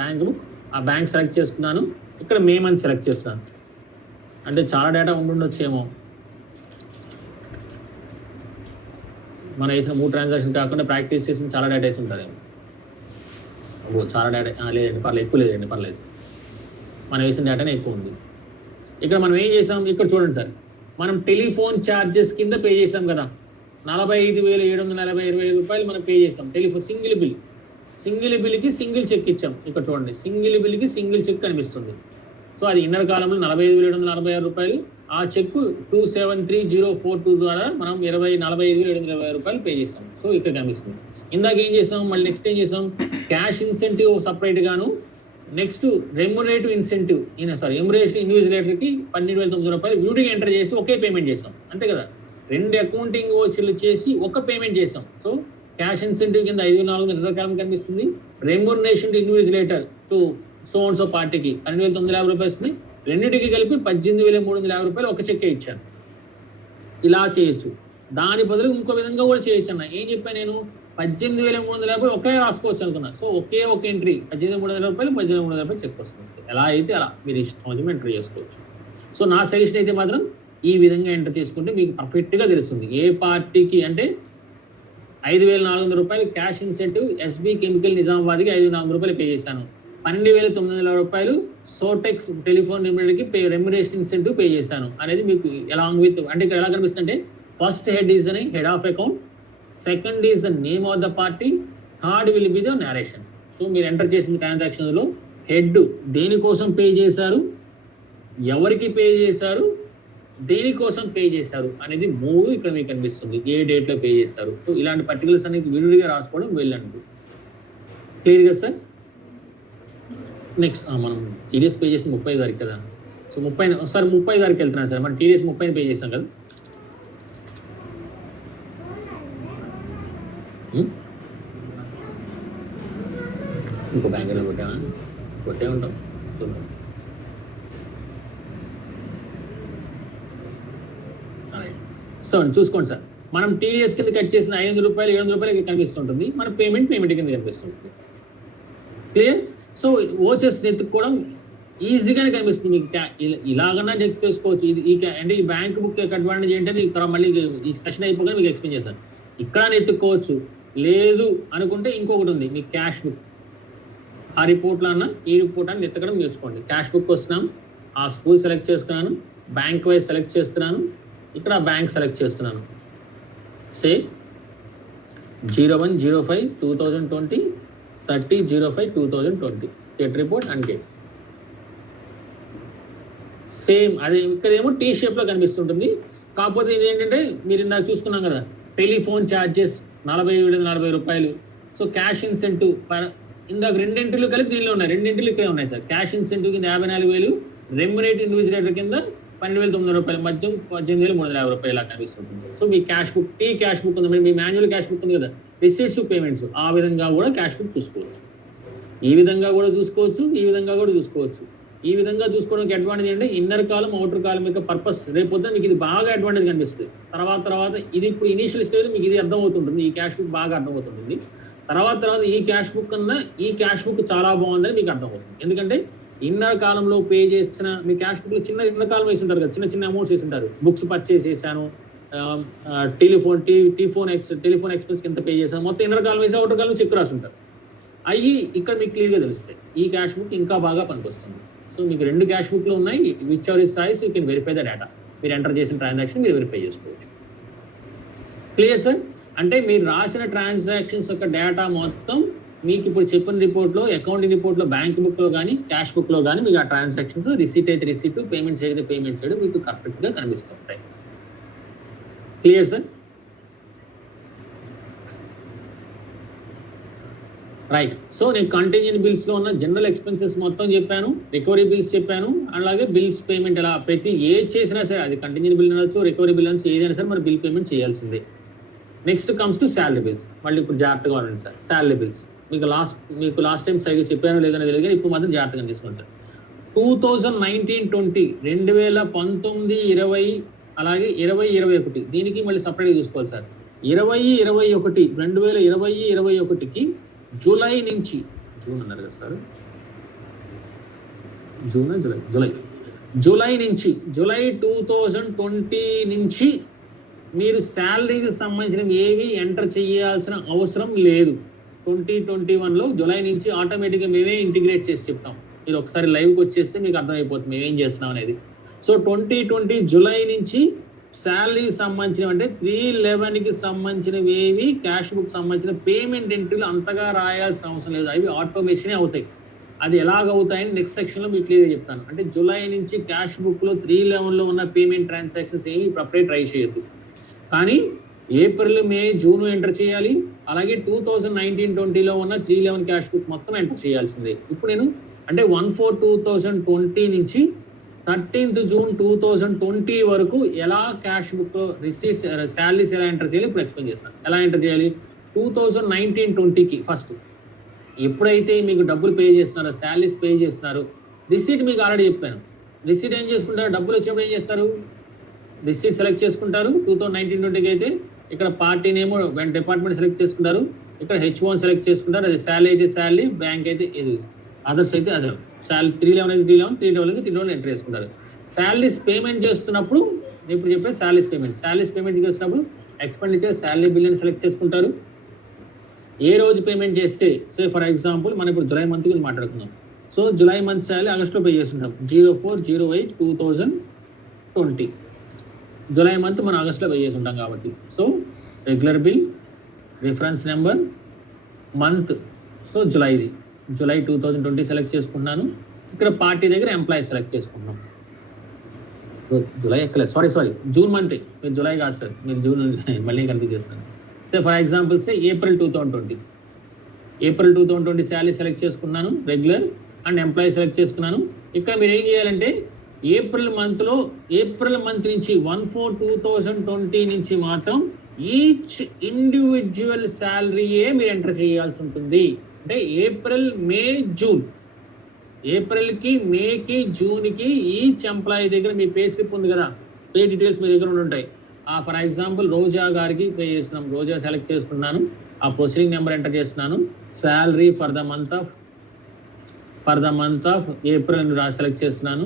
బ్యాంక్ బుక్, ఆ బ్యాంక్ సెలెక్ట్ చేసుకున్నాను. ఇక్కడ మే మంత్ సెలెక్ట్ చేస్తాను. అంటే చాలా డేటా ఉండుండొచ్చేమో, మనం వేసిన 3 ట్రాన్సాక్షన్ కాకుండా ప్రాక్టీస్ చేసిన చాలా డేటా వేసి ఉంటారేమో. చాలా డేటా లేదండి, పర్లేదు, ఎక్కువ లేదండి, పర్లేదు. మనం వేసిన డేటానే ఎక్కువ ఉంది. ఇక్కడ మనం ఏం చేసాం, ఇక్కడ చూడండి సార్, మనం టెలిఫోన్ ఛార్జెస్ కింద పే చేసాం కదా, 45,740 రూపాయలు మనం పే చేసాం. టెలిఫోన్ సింగిల్ బిల్కి సింగిల్ చెక్ ఇచ్చాం. ఇక్కడ చూడండి, సింగిల్ బిల్కి సింగిల్ చెక్ కనిపిస్తుంది. సో అది ఇన్నర్ కాలంలో 45,746 రూపాయలు. ఆ చెక్ 273042 ద్వారా మనం 45,720 రూపాయలు పే చేసాం. సో ఇక్కడ కనిపిస్తుంది. ఇందాక ఏం చేసాం, మళ్ళీ నెక్స్ట్ ఏం చేసాం, క్యాష్ ఇన్సెంటివ్ సపరేట్ గాను, next remunerative incentive remuneration invigilator కి 12,900 రూపాయలు విడిగా ఎంటర్ చేసి ఒకే పేమెంట్ చేసాం, అంతే కదా. 2 అకౌంటింగ్ ఓచర్లు చేసి ఒక పేమెంట్ చేసాం. సో క్యాష్ ఇన్సెంటివ్ కింద 5,400 కాలం కనిపిస్తుంది. Remuneration to invigilator to so and so పార్టీకి 12,950 రూపాయలు వస్తుంది. రెండింటికి కలిపి 18,350 రూపాయలు ఒక చెక్ ఇచ్చాను. ఇలా చేయొచ్చు. దాని బదులు ఇంకో విధంగా కూడా చేయొచ్చు అన్న. ఏం చెప్పాను నేను, 18,350 ఒకే రాసుకోవచ్చు అనుకున్నా. సో ఒకే ఒక ఎంట్రీ 18,300 రూపాయలు 18,300 రూపాయలు చెక్ వస్తుంది. ఎలా అయితే అలా మీరు ఇష్టం వచ్చి ఎంట్రీ చేసుకోవచ్చు. సో నా సజెషన్ అయితే మాత్రం ఈ విధంగా ఎంటర్ చేసుకుంటే మీకు పర్ఫెక్ట్ గా తెలుస్తుంది ఏ పార్టీకి. అంటే 5,400 రూపాయలు క్యాష్ ఇన్సెంటివ్ ఎస్బీ కెమికల్ నిజామాబాద్కి 5,400 రూపాయలు పే చేశాను. 12,900 రూపాయలు సోటెక్స్ టెలిఫోన్ లిమిటెడ్కి రెమ్యునరేషన్ ఇన్సెంటివ్ పే చేశాను అనేది మీకు ఎలాంగ్ విత్, అంటే ఇక్కడ ఎలా కనిపిస్తుంది అంటే ఫస్ట్ హెడ్ ఈజ్ అని head of account, second is the name of the party, third will be the narration. So మీరు ఎంటర్ చేసిన ట్రాన్సాక్షన్ లో హెడ్ దేనికోసం పే చేశారు, ఎవరికి పే చేశారు, దేనికోసం పే చేశారు అనేది 3 ఇక్కడ మీకు కనిపిస్తుంది. ఏ డేట్ లో పే చేశారు. సో ఇలాంటి పర్టికులర్స్ అనేది విడిగా రాసుకోవడం వెళ్ళండి. క్లియర్ గా సార్. నెక్స్ట్ మనం టీడీఎస్ పే చేసిన 30 తారీఖు కదా. సో 30 తారీఖు వెళ్తున్నాను సార్. మనం టీడీఎస్ 30 పే చేస్తాం కదా. ఇంకో బ్యాంకులో కొట్టే ఉంటాం. సో చూసుకోండి సార్, మనం టీడీఎస్ కింద కట్ చేసిన 500 రూపాయలు 700 రూపాయలు కనిపిస్తుంటుంది. మన పేమెంట్ కింద కనిపిస్తుంటుంది. క్లియర్. సో ఓచెస్ ఎత్తుకోవడం ఈజీగానే కనిపిస్తుంది మీకు. ఇలాగన్నా చెక్ చేసుకోవచ్చు. అంటే ఈ బ్యాంక్ బుక్ యొక్క అడ్వాంటేజ్ ఏంటంటే మళ్ళీ ఈ సెషన్ అయిపోగానే మీకు ఎక్స్ప్లెయిన్ చేస్తాను. ఇక్కడ ఎత్తుకోవచ్చు, లేదు అనుకుంటే ఇంకొకటి ఉంది మీకు క్యాష్ బుక్. ఆ రిపోర్ట్లో అన్న ఈ రిపోర్ట్ అని ఎత్తకడం నేర్చుకోండి. క్యాష్ బుక్ వస్తున్నాం, ఆ స్కూల్ సెలెక్ట్ చేసుకున్నాను, బ్యాంక్ వైజ్ సెలెక్ట్ చేస్తున్నాను, ఇక్కడ బ్యాంక్ సెలెక్ట్ చేస్తున్నాను. సే 01/05/2020 30/05/2020 get report and get. Same అదే ఇక్కడేమో టీ షేప్ లో కనిపిస్తుంటుంది. కాకపోతే ఇది ఏంటంటే మీరు ఇందాక చూసుకున్నాం కదా, టెలిఫోన్ ఛార్జెస్ 40 రూపాయలు. సో క్యాష్ ఇన్సెంటివ్ ఇందాక 2 ఎంట్రీలు కలిపి దీనిలో ఉన్నాయి, 2 ఎంట్రీలు ఇక్కడే ఉన్నాయి సార్. క్యాష్ ఇన్సెంటివ్ కింద 54,000, రెమ్యునరేటివ్ ఇన్విజిలేటర్ కింద 12,900 రూపాయలు, మధ్యం 18,350 రూపాయలు ఇలా కనిపిస్తుంటుంది. సో మీ క్యాష్ బుక్ క్యాష్ బుక్ ఉంది, మీ మాన్యువల్ క్యాష్ బుక్ ఉంది కదా, రిసీట్స్ పేమెంట్స్, ఆ విధంగా కూడా క్యాష్ బుక్ చూసుకోవచ్చు. ఈ విధంగా కూడా చూసుకోవచ్చు, ఈ విధంగా కూడా చూసుకోవచ్చు. ఈ విధంగా చూసుకోవడానికి అడ్వాంటేజ్ అంటే ఇన్నర్ కాలం అవుటర్ కాలం యొక్క పర్పస్ రేపు పొద్దున మీకు ఇది బాగా అడ్వాంటేజ్ కనిపిస్తుంది. తర్వాత ఇది ఇప్పుడు ఇనిషియల్ స్టేజ్ మీకు ఇది అర్థమవుతుంటుంది, ఈ క్యాష్ బుక్ బాగా అర్థమవుతుంటుంది. తర్వాత ఈ క్యాష్ బుక్ కన్నా ఈ క్యాష్ బుక్ చాలా బాగుందని మీకు అర్థమవుతుంది. ఎందుకంటే ఇన్నర్ కాలంలో పే చేసిన మీ క్యాష్ బుక్ లో చిన్న ఇన్నర్ కాలం వేసి ఉంటారు కదా, చిన్న అమౌంట్స్ వేసి ఉంటారు. బుక్స్ పర్చేస్ చేశాను, టెలిఫోన్ ఎక్స్పెన్స్ ఎంత పే చేశాను, మొత్తం ఇన్నర్ కాలం వేసి అవుటర్ కాలం చెక్ రాసి ఉంటారు. అవి ఇక్కడ మీకు క్లియర్ గా తెలుస్తాయి. ఈ క్యాష్ బుక్ ఇంకా బాగా పనికొస్తుంది. సో మీకు 2 క్యాష్ బుక్లు ఉన్నాయి. Which are is choice you can verify the data. మీరు ఎంటర్ చేసిన ట్రాన్సాక్షన్ మీరు వెరిఫై చేసుకోవచ్చు. Clear sir. అంటే మీరు రాసిన ట్రాన్సాక్షన్స్ యొక్క డేటా మొత్తం మీకు ఇప్పుడు చెప్పిన రిపోర్ట్లో, అకౌంటింగ్ రిపోర్ట్లో, బ్యాంక్ బుక్ లో కానీ క్యాష్ బుక్ లో కానీ మీకు ఆ ట్రాన్సాక్షన్స్ రిసీట్ అయితే రిసీట్, పేమెంట్స్ అయితే పేమెంట్స్ అయితే మీకు కరెక్ట్ గా కనిపిస్తుంటాయి. Clear sir. రైట్. సో నేను కంటింజెంట్ బిల్స్ లో ఉన్న జనరల్ ఎక్స్పెన్సెస్ మొత్తం చెప్పాను, రికవరీ బిల్స్ చెప్పాను, అలాగే బిల్స్ పేమెంట్ ఎలా ప్రతి ఏది చేసినా సరే, అది కంటింజెంట్ బిల్ అనొచ్చు, రికవరీ బిల్ అనొచ్చు, ఏదైనా సరే మరి బిల్ పేమెంట్ చేయాల్సిందే. Next comes to salary bills. మళ్ళీ ఇప్పుడు జాగ్రత్తగా ఉండండి సార్. శాలరీ బిల్స్ మీకు లాస్ట్ టైం సరిగ్గా చెప్పాను లేదని తెలియదు కానీ ఇప్పుడు మాత్రం జాగ్రత్తగా తీసుకోండి సార్. 2019-20 2019-20 అలాగే 20-21 దీనికి మళ్ళీ సపరేట్గా చూసుకోవాలి సార్. 2021 జూలై నుంచి జూన్ అన్నారు కదా సార్, జూలై నుంచి జూలై 2020 నుంచి మీరు శాలరీకి సంబంధించిన ఏవి ఎంటర్ చేయాల్సిన అవసరం లేదు. 2021లో జూలై నుంచి ఆటోమేటిక్గా మేమే ఇంటిగ్రేట్ చేసి చెప్తాం. మీరు ఒకసారి లైవ్కి వచ్చేస్తే మీకు అర్థమైపోతుంది మేమేం చేస్తున్నాం అనేది. సో 2020 జూలై నుంచి శాలరీకి సంబంధించిన అంటే 311కి సంబంధించినవి ఏవి క్యాష్ బుక్ సంబంధించిన పేమెంట్ ఎంట్రీలు అంతగా రాయాల్సిన అవసరం లేదు, అవి ఆటోమేషనే అవుతాయి. అది ఎలాగవుతాయని నెక్స్ట్ సెక్షన్లో మీకు క్లియర్గా చెప్తాను. అంటే జూలై నుంచి క్యాష్ బుక్లో 311లో ఉన్న పేమెంట్ ట్రాన్సాక్షన్స్ ఏమి అప్పుడే ట్రై చేయొద్దు. కానీ ఏప్రిల్, మే, జూన్ ఎంటర్ చేయాలి. అలాగే 2019-20లో ఉన్న 311 క్యాష్ బుక్ మొత్తం ఎంటర్ చేయాల్సిందే. ఇప్పుడు నేను అంటే 1/4/2020 నుంచి 13th June 2020 వరకు ఎలా క్యాష్ బుక్ లో రిసీట్స్ శాలరీస్ ఎలా ఎంటర్ చేయాలి ఇప్పుడు ఎక్స్ప్లెయిన్ చేస్తాను. ఎలా ఎంటర్ చేయాలి? 2019-20కి ఫస్ట్ ఎప్పుడైతే మీకు డబ్బులు పే చేస్తున్నారో, శాలరీస్ పే చేస్తున్నారో, రిసీట్ మీకు ఆల్రెడీ చెప్పాను. రిసీట్ ఏం చేసుకుంటారు? డబ్బులు వచ్చినప్పుడు ఏం చేస్తారు? రిసీట్ సెలెక్ట్ చేసుకుంటారు. 2019-20కి అయితే ఇక్కడ పార్టీ నేమ్ డిపార్ట్మెంట్ సెలెక్ట్ చేసుకుంటారు. ఇక్కడ H1 సెలెక్ట్ చేసుకుంటారు. అది శాలరీ అయితే శాలరీ, బ్యాంక్ అయితే ఇది, అదర్స్ అయితే అదర్. శాలరీ 311 అయితే 311, 311 అయితే 311 ఎంటర్ చేసుకుంటారు. శాలరీస్ పేమెంట్ చేస్తున్నప్పుడు ఇప్పుడు చెప్పే శాలరీస్ పేమెంట్ చేస్తున్నప్పుడు ఎక్స్పెండిచర్ శాలరీ బిల్ అని సెలెక్ట్ చేసుకుంటారు. ఏ రోజు పేమెంట్ చేస్తే, సో ఫర్ ఎగ్జాంపుల్ మనం ఇప్పుడు జూలై మంత్ గురించి మాట్లాడుకుందాం. సో జూలై మంత్ శాలరీ ఆగస్ట్లో పే చేస్తుంటాం 04/08/2020. జూలై మంత్ మనం ఆగస్ట్లో పే చేస్తుంటాం కాబట్టి so regular bill, reference number, month, so జూలైది జూలై 2020 సెలెక్ట్ చేసుకుంటున్నాను. ఇక్కడ పార్టీ దగ్గర ఎంప్లాయీ సెలెక్ట్ చేసుకుంటున్నాం. జూలై ఎక్కలేదు, సారీ జూన్ మంత్, మీరు జూలై కాదు సార్, మీరు జూన్ మళ్ళీ కన్ఫ్యూజ్ చేస్తాను. So for example say April 2020 salary select చేసుకున్నాను, రెగ్యులర్ అండ్ ఎంప్లాయీ సెలెక్ట్ చేసుకున్నాను. ఇక్కడ మీరు ఏం చేయాలంటే ఏప్రిల్ మంత్ నుంచి 1/4/2020 నుంచి మాత్రం ఈచ్ ఇండివిజువల్ శాలరీయే మీరు ఎంటర్ చేయాల్సి ఉంటుంది. అంటే ఏప్రిల్, మే, జూన్, ఏప్రిల్కి, మేకి, జూన్కి ఈచ్ ఎంప్లాయీ దగ్గర మీ పే స్లిప్ ఉంది కదా, పే డీటెయిల్స్ మీ దగ్గర ఉంటాయి. ఫర్ ఎగ్జాంపుల్ రోజా గారికి పే చేస్తున్నాం, రోజా సెలెక్ట్ చేసుకున్నాను, ఆ ప్రొసీడింగ్ నెంబర్ ఎంటర్ చేస్తున్నాను. Salary for the month of April select చేస్తున్నాను.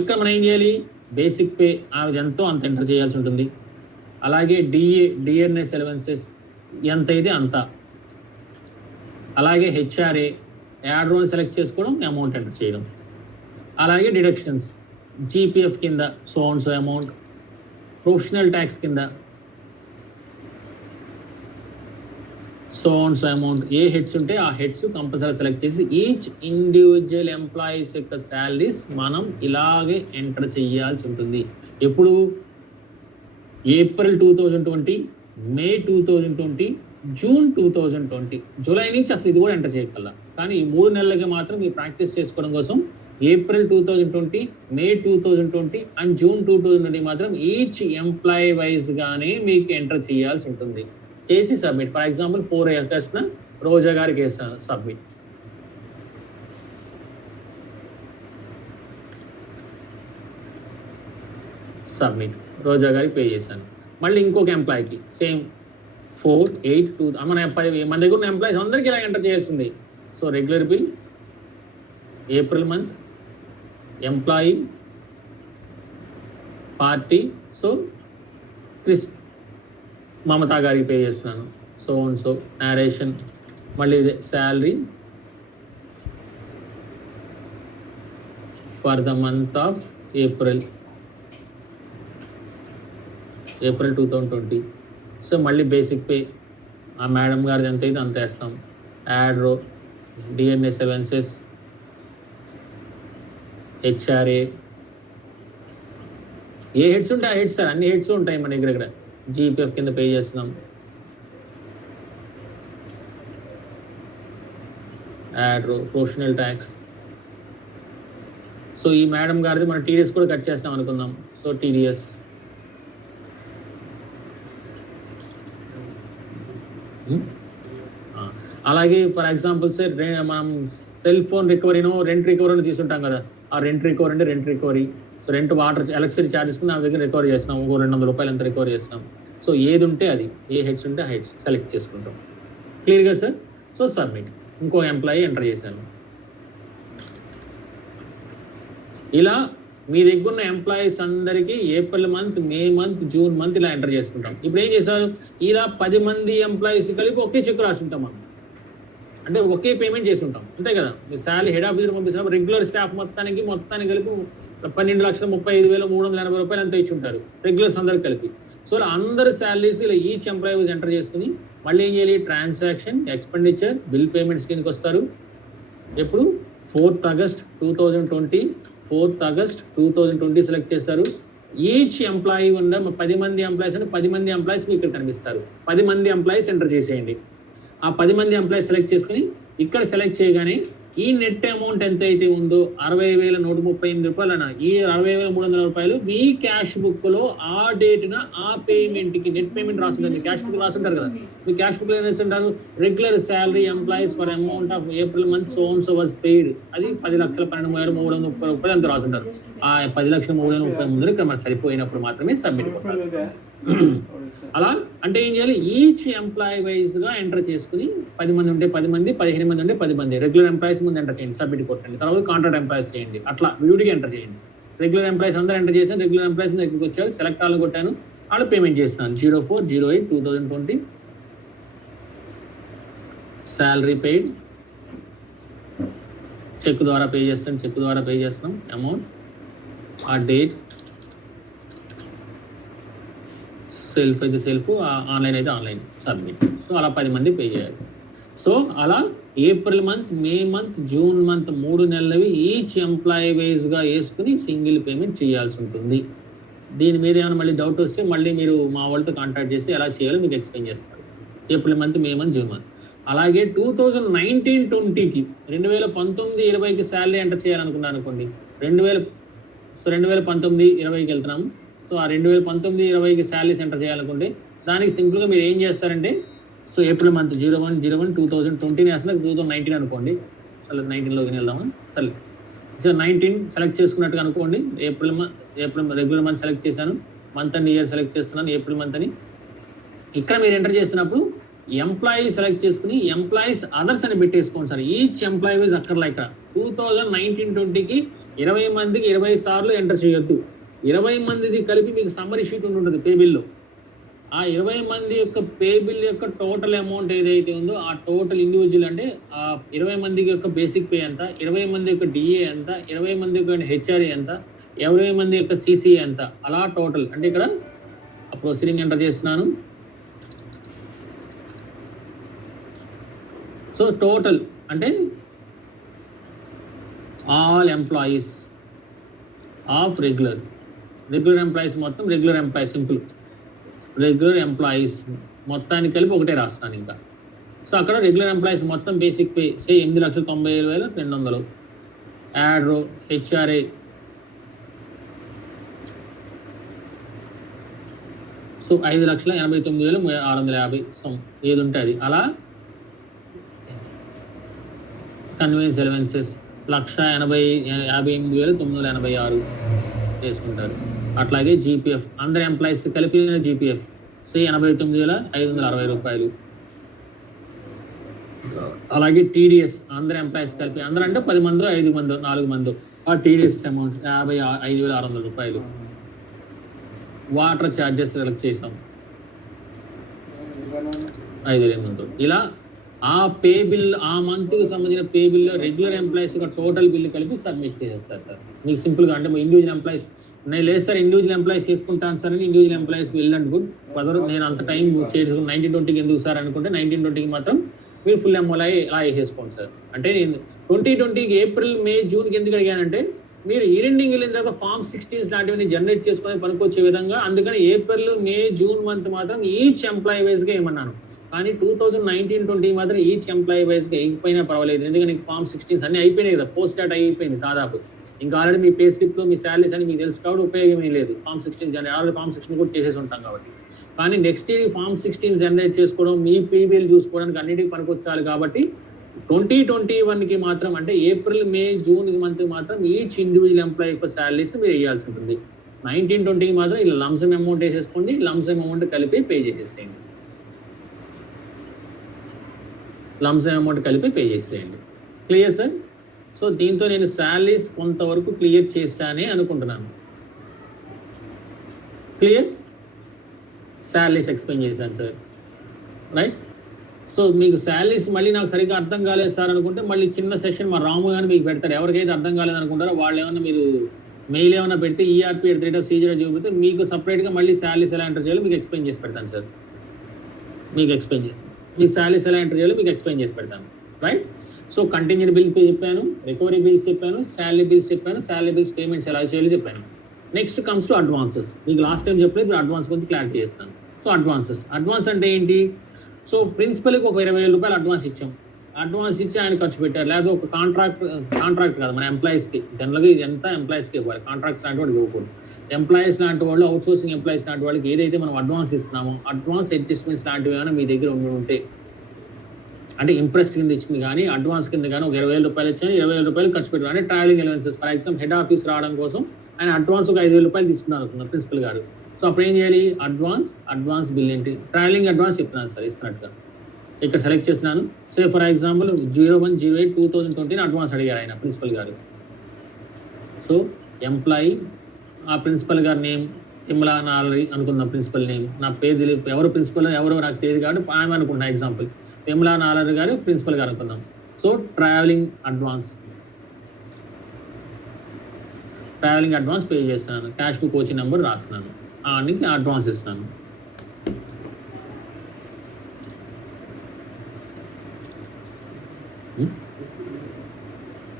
ఇక్కడ మనం ఏం చేయాలి? బేసిక్ పే అది ఎంతో అంత ఎంటర్ చేయాల్సి ఉంటుంది. అలాగే డిఎన్ఎస్ అలవెన్సెస్ ఎంత అయితే అంత, అలాగే హెచ్ఆర్ఏ యాడ్ రోల్ సెలెక్ట్ చేసుకోవడం, అమౌంట్ ఎంటర్ చేయడం. అలాగే డిడక్షన్స్ జీపీఎఫ్ కింద సో అమౌంట్, ప్రొఫెషనల్ ట్యాక్స్ కింద సో అమౌంట్. ఏ హెడ్స్ ఉంటే ఆ హెడ్స్ కంపల్సరీ సెలెక్ట్ చేసి ఈచ్ ఇండివిజువల్ ఎంప్లాయీస్ యొక్క శాలరీస్ మనం ఇలాగే ఎంటర్ చేయాల్సి ఉంటుంది. ఎప్పుడు? ఏప్రిల్ 2020, మే 2020, జూన్ 2020. జూలై నుంచి అసలు ఇది కూడా ఎంటర్ చేయగల. కానీ ఈ 3 నెలలకి మాత్రం మీరు ప్రాక్టీస్ చేసుకోవడం కోసం ఏప్రిల్ 2020, మే 2020 అండ్ జూన్ 2020 మాత్రం ఈచ్ ఎంప్లాయీ వైజ్ గానే మీకు ఎంటర్ చేయాల్సి ఉంటుంది. చేసి సబ్మిట్. ఫర్ ఎగ్జాంపుల్ 4 ఆగస్ట్న రోజా గారికి వేస్తాను, సబ్మిట్. రోజా గారికి పే చేశాను. మళ్ళీ ఇంకొక ఎంప్లాయీకి సేమ్ 4/8/2 మన దగ్గర ఉన్న ఎంప్లాయీస్ అందరికీ ఇలా ఎంటర్ చేయాల్సింది. So regular bill, April month, employee, party, so Mamata గారికి పే చేస్తున్నాను. సో నేరేషన్, మళ్ళీ salary for the month of April 2020. So మళ్ళీ బేసిక్ పే ఆ మేడం గారిది ఎంత అయితే అంత వేస్తాం. యాడ్ రో, డిఎన్ఎస్ అలవెన్సెస్, హెచ్ఆర్ఏ, ఏ హెడ్స్ ఉంటాయి ఆ హెడ్స్ సార్, అన్ని హెడ్స్ ఉంటాయి మన దగ్గర. ఇక్కడ జీపీఎఫ్ కింద పే చేస్తున్నాం. యాడ్ రో, ప్రొఫెషనల్ ట్యాక్స్. సో ఈ మేడం గారిది మనం టీడీఎస్ కూడా కట్ చేస్తాం అనుకుందాం. సో టీడీఎస్, అలాగే ఫర్ ఎగ్జాంపుల్ సార్ మనం సెల్ ఫోన్ రికవరీనో రెంట్ రికవరీనో తీసుకుంటాం కదా, ఆ rent recovery. So rent, water, electricity charges నా దగ్గర రికవరీ చేస్తున్నాం, ఇంకో 200 రూపాయలు ఎంత రికవరీ చేస్తున్నాం. సో ఏది ఉంటే అది, ఏ హెడ్స్ ఉంటే ఆ హెడ్స్ సెలెక్ట్ చేసుకుంటాం. క్లియర్గా సార్? So submit. ఇంకో ఎంప్లాయీ ఎంటర్ చేశాను. ఇలా మీ దగ్గర ఉన్న ఎంప్లాయీస్ అందరికీ April month, May month, June month ఇలా ఎంటర్ చేసుకుంటాం. ఇప్పుడు ఏం చేశారు? ఇలా 10 మంది ఎంప్లాయీస్ కలిపి ఒకే చెక్ రాసుంటాం మనం, అంటే ఒకే పేమెంట్ చేసి ఉంటాం, అంతే కదా. శాలరీ హెడ్ ఆఫీస్ పంపిస్తున్నప్పుడు రెగ్యులర్ స్టాఫ్ మొత్తానికి కలిపి 12,35,380 రూపాయలు అంతా ఇచ్చి ఉంటారు, రెగ్యులర్స్ అందరికి కలిపి. సో అందరు శాలరీస్ ఇలా ఈచ్ ఎంప్లాయీ ఎంటర్ చేసుకుని మళ్ళీ ఏం చేయాలి? ట్రాన్సాక్షన్, ఎక్స్పెండిచర్, బిల్ పేమెంట్స్ కిందకి వస్తారు. ఎప్పుడు? 4th August 2020 సెలెక్ట్ చేస్తారు. ఈచ్ ఎంప్లాయీ ఉన్న 10 మంది ఎంప్లాయీస్ అంటే 10 మంది ఎంప్లాయీస్ మీకు ఇక్కడ కనిపిస్తారు. 10 మంది ఎంప్లాయీస్ ఎంటర్ చేసేయండి. ఆ 10 మంది ఎంప్లాయీస్ సెలెక్ట్ చేసుకుని ఇక్కడ సెలెక్ట్ చేయగానే ఈ నెట్ అమౌంట్ ఎంత అయితే ఉందో 60,138 రూపాయలు అన్న, ఈ 60,300 రూపాయలు మీ క్యాష్ బుక్ లో ఆ డేట్ న ఆ పేమెంట్ కి నెట్ పేమెంట్ రాస్తుంటారు. మీ క్యాష్ బుక్ రాస్తుంటారు కదా, మీ క్యాష్ బుక్ లో ఏం రాస్తుంటారు, regular salary employees for amount of April month so and so was paid, అది 10,12,330 రూపాయలు అంత రాస్తుంటారు. ఆ 10,03,30 ఇక్కడ మనకు సరిపోయినప్పుడు మాత్రమే సబ్మిట్ కొట్టాలి. అలా అంటే ఏం చేయాలి, ఈచ్ ఎంప్లాయీ వైజ్ గా ఎంటర్ చేసుకుని 10 మంది ఉంటే 10 మంది, 15 మంది ఉంటే 10 మంది రెగ్యులర్ ఎంప్లాయీస్ ముందు ఎంటర్ చేయండి, సబ్మిట్ కొట్టండి. తర్వాత కాంట్రాక్ట్ ఎంప్లాయీస్ చేయండి, అట్లా విడిగా ఎంటర్ చేయండి. రెగ్యులర్ ఎంప్లాయీస్ అందరూ ఎంటర్ చేశాను, రెగ్యులర్ ఎంప్లాయీస్ దగ్గరికి వచ్చారు, సెలెక్ట్ ఆల్ కొట్టాను, వాళ్ళు పేమెంట్ చేస్తున్నాను. 04/08/2020 శాలరీ పెయిడ్, చెక్ ద్వారా పే చేస్తాం, చెక్ ద్వారా పే చేస్తాం అమౌంట్, ఆ డేట్, సెల్ఫ్ అయితే సెల్ఫ్, ఆన్లైన్ అయితే ఆన్లైన్, సబ్మిట్. సో అలా 10 మంది పే చేయాలి. సో అలా April month, May month, June month 3 నెలలవి each employee wise గా వేసుకుని సింగిల్ పేమెంట్ చేయాల్సి ఉంటుంది. దీని మీద ఏమైనా మళ్ళీ డౌట్ వస్తే మళ్ళీ మీరు మా వాళ్ళతో కాంటాక్ట్ చేసి ఎలా చేయాలో మీకు ఎక్స్ప్లెయిన్ చేస్తారు. April month, May month, June month. అలాగే 2019-20కి 2019-20కి శాలరీ ఎంటర్ చేయాలనుకున్నాను అనుకోండి, 2019-20కి వెళ్తున్నాము. సో ఆ 2019-20కి శాలరీస్ ఎంటర్ చేయాలనుకుంటే దానికి సింపుల్గా మీరు ఏం చేస్తారంటే, సో ఏప్రిల్ మంత్ 01/01/2020 వేస్తున్నా, 2019 అనుకోండి, అసలు 19లోకి వెళ్దామా, సరే. సో 19 సెలెక్ట్ చేసుకున్నట్టుగా అనుకోండి. ఏప్రిల్ రెగ్యులర్ మంత్ సెలెక్ట్ చేశాను, మంత్ అండ్ ఇయర్ సెలెక్ట్ చేస్తున్నాను, ఏప్రిల్ మంత్ అని. ఇక్కడ మీరు ఎంటర్ చేసినప్పుడు ఎంప్లాయీ సెలెక్ట్ చేసుకుని ఎంప్లాయీస్ అదర్స్ అని పెట్టేసుకోండి సార్. ఈచ్ ఎంప్లాయీ వైజ్ అక్కర్లా. ఇక్కడ 2019-20కి 20 మందికి 20 సార్లు ఎంటర్ చేయొద్దు. 20 మందిది కలిపి మీకు సమ్మరీ షీట్ ఉంటుంది పే బిల్లో. ఆ 20 మంది యొక్క పే బిల్ యొక్క టోటల్ అమౌంట్ ఏదైతే ఉందో ఆ టోటల్ ఇండివిజువల్ అంటే ఆ 20 మందికి యొక్క బేసిక్ పే ఎంత, 20 మంది యొక్క డిఏ ఎంత, 20 మంది యొక్క హెచ్ఆర్ఏ ఎంత, 20 మంది యొక్క సిసిఏ ఎంత, అలా టోటల్ అంటే ఇక్కడ ప్రొసీడింగ్ ఎంటర్ చేస్తున్నాను. సో టోటల్ అంటే all employees of regular employees మొత్తం, regular employees simple, regular employees మొత్తానికి కలిపి ఒకటే రాస్తాను ఇంకా. సో అక్కడ రెగ్యులర్ ఎంప్లాయీస్ మొత్తం basic pay say 8,97,200, add row HRA so 5,89,650 sum ఏది ఉంటే అది, అలా కన్వీనియన్స్ అలవెన్సెస్ 1,58,986 చేసుకుంటారు. అట్లాగే జీపీఎఫ్ అందరు ఎంప్లాయీస్ కలిపిన జీపీఎఫ్ సో 89,560 రూపాయలు. అలాగే టీడీఎస్ అందరు ఎంప్లాయీస్ కలిపి, అందరూ అంటే 10 మందో 5 మందో 4 మందో, ఆ టీడీఎస్ అమౌంట్ 55,600 రూపాయలు. వాటర్ ఛార్జెస్ సెలెక్ట్ చేసాం 5,800. ఇలా ఆ పే బిల్, ఆ మంత్ కి సంబంధించిన పే బిల్లో రెగ్యులర్ ఎంప్లాయీస్ టోటల్ బిల్లు కలిపి సబ్మిట్ చేసేస్తారు సార్. మీకు సింపుల్ గా అంటే ఇండివిజువల్ ఎంప్లాయీస్ నేను లేదు సార్, ఇండివిజువల్ ఎంప్లాయీస్ చేసుకుంటాను సార్ అని ఇండివిజువల్ ఎంప్లాయీస్కి వెళ్ళండి గుడ్. నేను అంత టైం చేసుకుని 19-20కి ఎందుకు సార్ అనుకుంటే 19-20కి మాత్రం మీరు ఫుల్ ఎంప్లాయీ ఇలా వేసేసుకోండి సార్. అంటే నేను 2020కి ఏప్రిల్ మే జూన్కి ఎందుకు అడిగానంటే మీరు ఇయర్ ఎండింగ్ వెళ్ళిన తర్వాత ఫార్మ్ 16 లాంటివన్నీ జనరేట్ చేసుకుని పనికొచ్చే విధంగా, అందుకని ఏప్రిల్ మే జూన్ మంత్ మాత్రం ఈచ్ ఎంప్లాయీ వైజ్గా ఏమన్నాను. కానీ 2019-20 మాత్రం ఈచ్ ఎంప్లాయీ వైజ్గా అయిపోయినా పర్వాలేదు, ఎందుకంటే ఫార్మ్ 16 అన్ని అయిపోయినాయి కదా, పోస్ట్ డాట్ అయిపోయింది దాదాపు. ఇంకా ఆల్రెడీ మీ పే స్లిప్ లో మీ శాలరీస్ అని మీకు తెలుసు కాబట్టి ఉపయోగమే లేదు. ఫార్మ్ 16 ఆల్రెడీ ఫార్మ్ 16 కూడా చేసేసి ఉంటాం కాబట్టి. కానీ నెక్స్ట్ ఇయర్ ఫార్మ్ 16 జనరేట్ చేసుకోవడం, మీ పీబీఎల్ చూసుకోవడానికి అన్నిటికీ పనికొచ్చాలి. కాబట్టి 2021కి మాత్రం అంటే ఏప్రిల్ మే జూన్ మంత్ మాత్రం ఈచ్ ఇండివిజువల్ ఎంప్లాయీ యొక్క శాలరీస్ మీరు వేయాల్సి ఉంటుంది. 19-20కి మాత్రం ఇలా లంసమ్ అమౌంట్ వేసేసుకోండి, లంసమ్ అమౌంట్ కలిపి పే చేసేసేయండి, లంసమ్ అమౌంట్ కలిపి పే చేసేయండి. Clear sir? సో దీంతో నేను శాలరీస్ కొంతవరకు క్లియర్ చేశానే అనుకుంటున్నాను. క్లియర్? శాలరీస్ ఎక్స్ప్లెయిన్ చేశాను సార్, రైట్? సో మీకు శాలరీస్ మళ్ళీ నాకు సరిగ్గా అర్థం కాలేదు సార్ అనుకుంటే మళ్ళీ చిన్న సెషన్ మా రాము గాని మీకు పెడతారు. ఎవరికైతే అర్థం కాలేదు అనుకుంటారో వాళ్ళు ఏమన్నా మీరు మెయిల్ ఏమైనా పెడితే ERP@CJ చూపితే మీకు సపరేట్గా మళ్ళీ శాలరీస్ ఎలా ఎంటర్ చేయాలో మీకు ఎక్స్ప్లెయిన్ చేసి పెడతాను సార్. మీకు ఎక్స్ప్లెయిన్ చేయాలి, మీ శాలరీస్ ఎలా ఎంటర్ చేయాలో మీకు ఎక్స్ప్లెయిన్ చేసి పెడతాను, రైట్? సో కంటింజెంట్ బిల్ చెప్పాను, రికవరీ బిల్స్ చెప్పాను, శాలరీ బిల్స్ చెప్పాను, శాలరీ బిల్స్ పేమెంట్స్ ఎలా చేయాలో చెప్పాను. Next comes to advances. మీకు లాస్ట్ టైం చెప్పలేదు, ఇప్పుడు అడ్వాన్స్ గురించి క్లారిటీ చేస్తాను. సో అడ్వాన్స్ అంటే ఏంటి? సో ప్రిన్సిపల్కి ఒక 20,000 రూపాయలు అడ్వాన్స్ ఇచ్చాం. అడ్వాన్స్ ఇచ్చి ఆయన ఖర్చు పెట్టారు, లేకపోతే ఒక కాంట్రాక్ట్ కాదు మన ఎంప్లాయీస్కి, జనరల్గా ఇది ఎంత ఎంప్లాయీస్కి ఇవ్వాలి, కాంట్రాక్ట్స్ లాంటి వాడికి ఇవ్వకూడదు. ఎంప్లాయీస్ లాంటి వాళ్ళు, అవుట్ సోర్సింగ్ ఎంప్లాయీస్ లాంటి వాళ్ళకి ఏదైతే మనం అడ్వాన్స్ ఇస్తున్నామో అడ్వాన్స్ అడ్జస్ట్మెంట్స్ లాంటివి ఏమైనా మీ దగ్గర ఉంటే, అంటే ఇంప్రెస్ట్ కింద ఇచ్చింది కానీ అడ్వాన్స్ కింద కానీ ఒక 20,000 రూపాయలు ఇచ్చాను, 20,000 రూపాయలు ఖర్చు పెట్టారు, అంటే travelling allowances. For example head office రావడం కోసం ఆయన అడ్వాన్స్ ఒక 5,000 రూపాయలు తీసుకున్నారు అనుకున్నారు ప్రిన్సిపల్ గారు. సో అప్పుడు ఏం చేయాలి, అడ్వాన్స్ బిల్ ఏంటి, ట్రావెలింగ్ అడ్వాన్స్ చెప్తున్నాను సార్ ఇస్తున్నట్టుగా ఇక్కడ సెలెక్ట్ చేస్తున్నాను. సో ఫర్ ఎగ్జాంపుల్ 01/08/2020 అడ్వాన్స్ అడిగారు ఆయన ప్రిన్సిపల్ గారు. సో ఎంప్లాయీ, ఆ ప్రిన్సిపల్ గారి నేమ్ తిమ్మలా నాలరి అనుకుందాం, ప్రిన్సిపల్ నేమ్, నా పేరు తెలియదు, ఎవరు ప్రిన్సిపల్ ఎవరో నాకు తెలియదు కాబట్టి ఆమె అనుకున్నా ఎగ్జాంపుల్, తిమ్మలా నాలరి గారు ప్రిన్సిపల్ గారు అనుకుందాం. సో ట్రావెలింగ్ అడ్వాన్స్ పే చేస్తున్నాను, క్యాష్ కు కోచింగ్ నెంబర్ రాస్తున్నాను, ఆయనకి అడ్వాన్స్ ఇస్తున్నాను.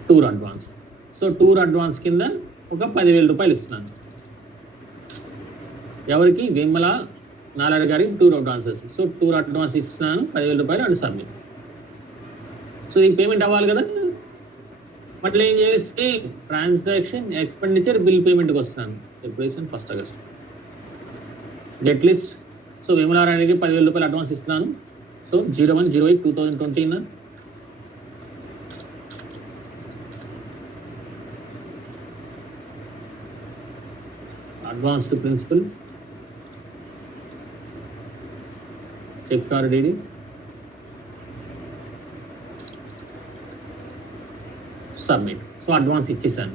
Tour advance. So tour advance కింద ఒక 10,000 రూపాయలు ఇస్తున్నాను ఎవరికి, విమల నాలరి గారికి tour advances. So tour advance ఇస్తున్నాను 10,000 రూపాయలు అండ్ సబ్మిట్. సో ఈ పేమెంట్ అవ్వాలి కదా, మళ్ళీ ఏం చేస్తే ట్రాన్సాక్షన్ ఎక్స్పెండిచర్ బిల్ పేమెంట్కి వస్తున్నాను, ఎప్పుడైతే 1 ఆగస్ట్ గెట్ లిస్ట్. సో విమలారానికి 10,000 రూపాయలు అడ్వాన్స్ ఇస్తున్నాను. So 01/08/2020 advance to principal, cheque or DD, submit. So advance ఇచ్చేసాను.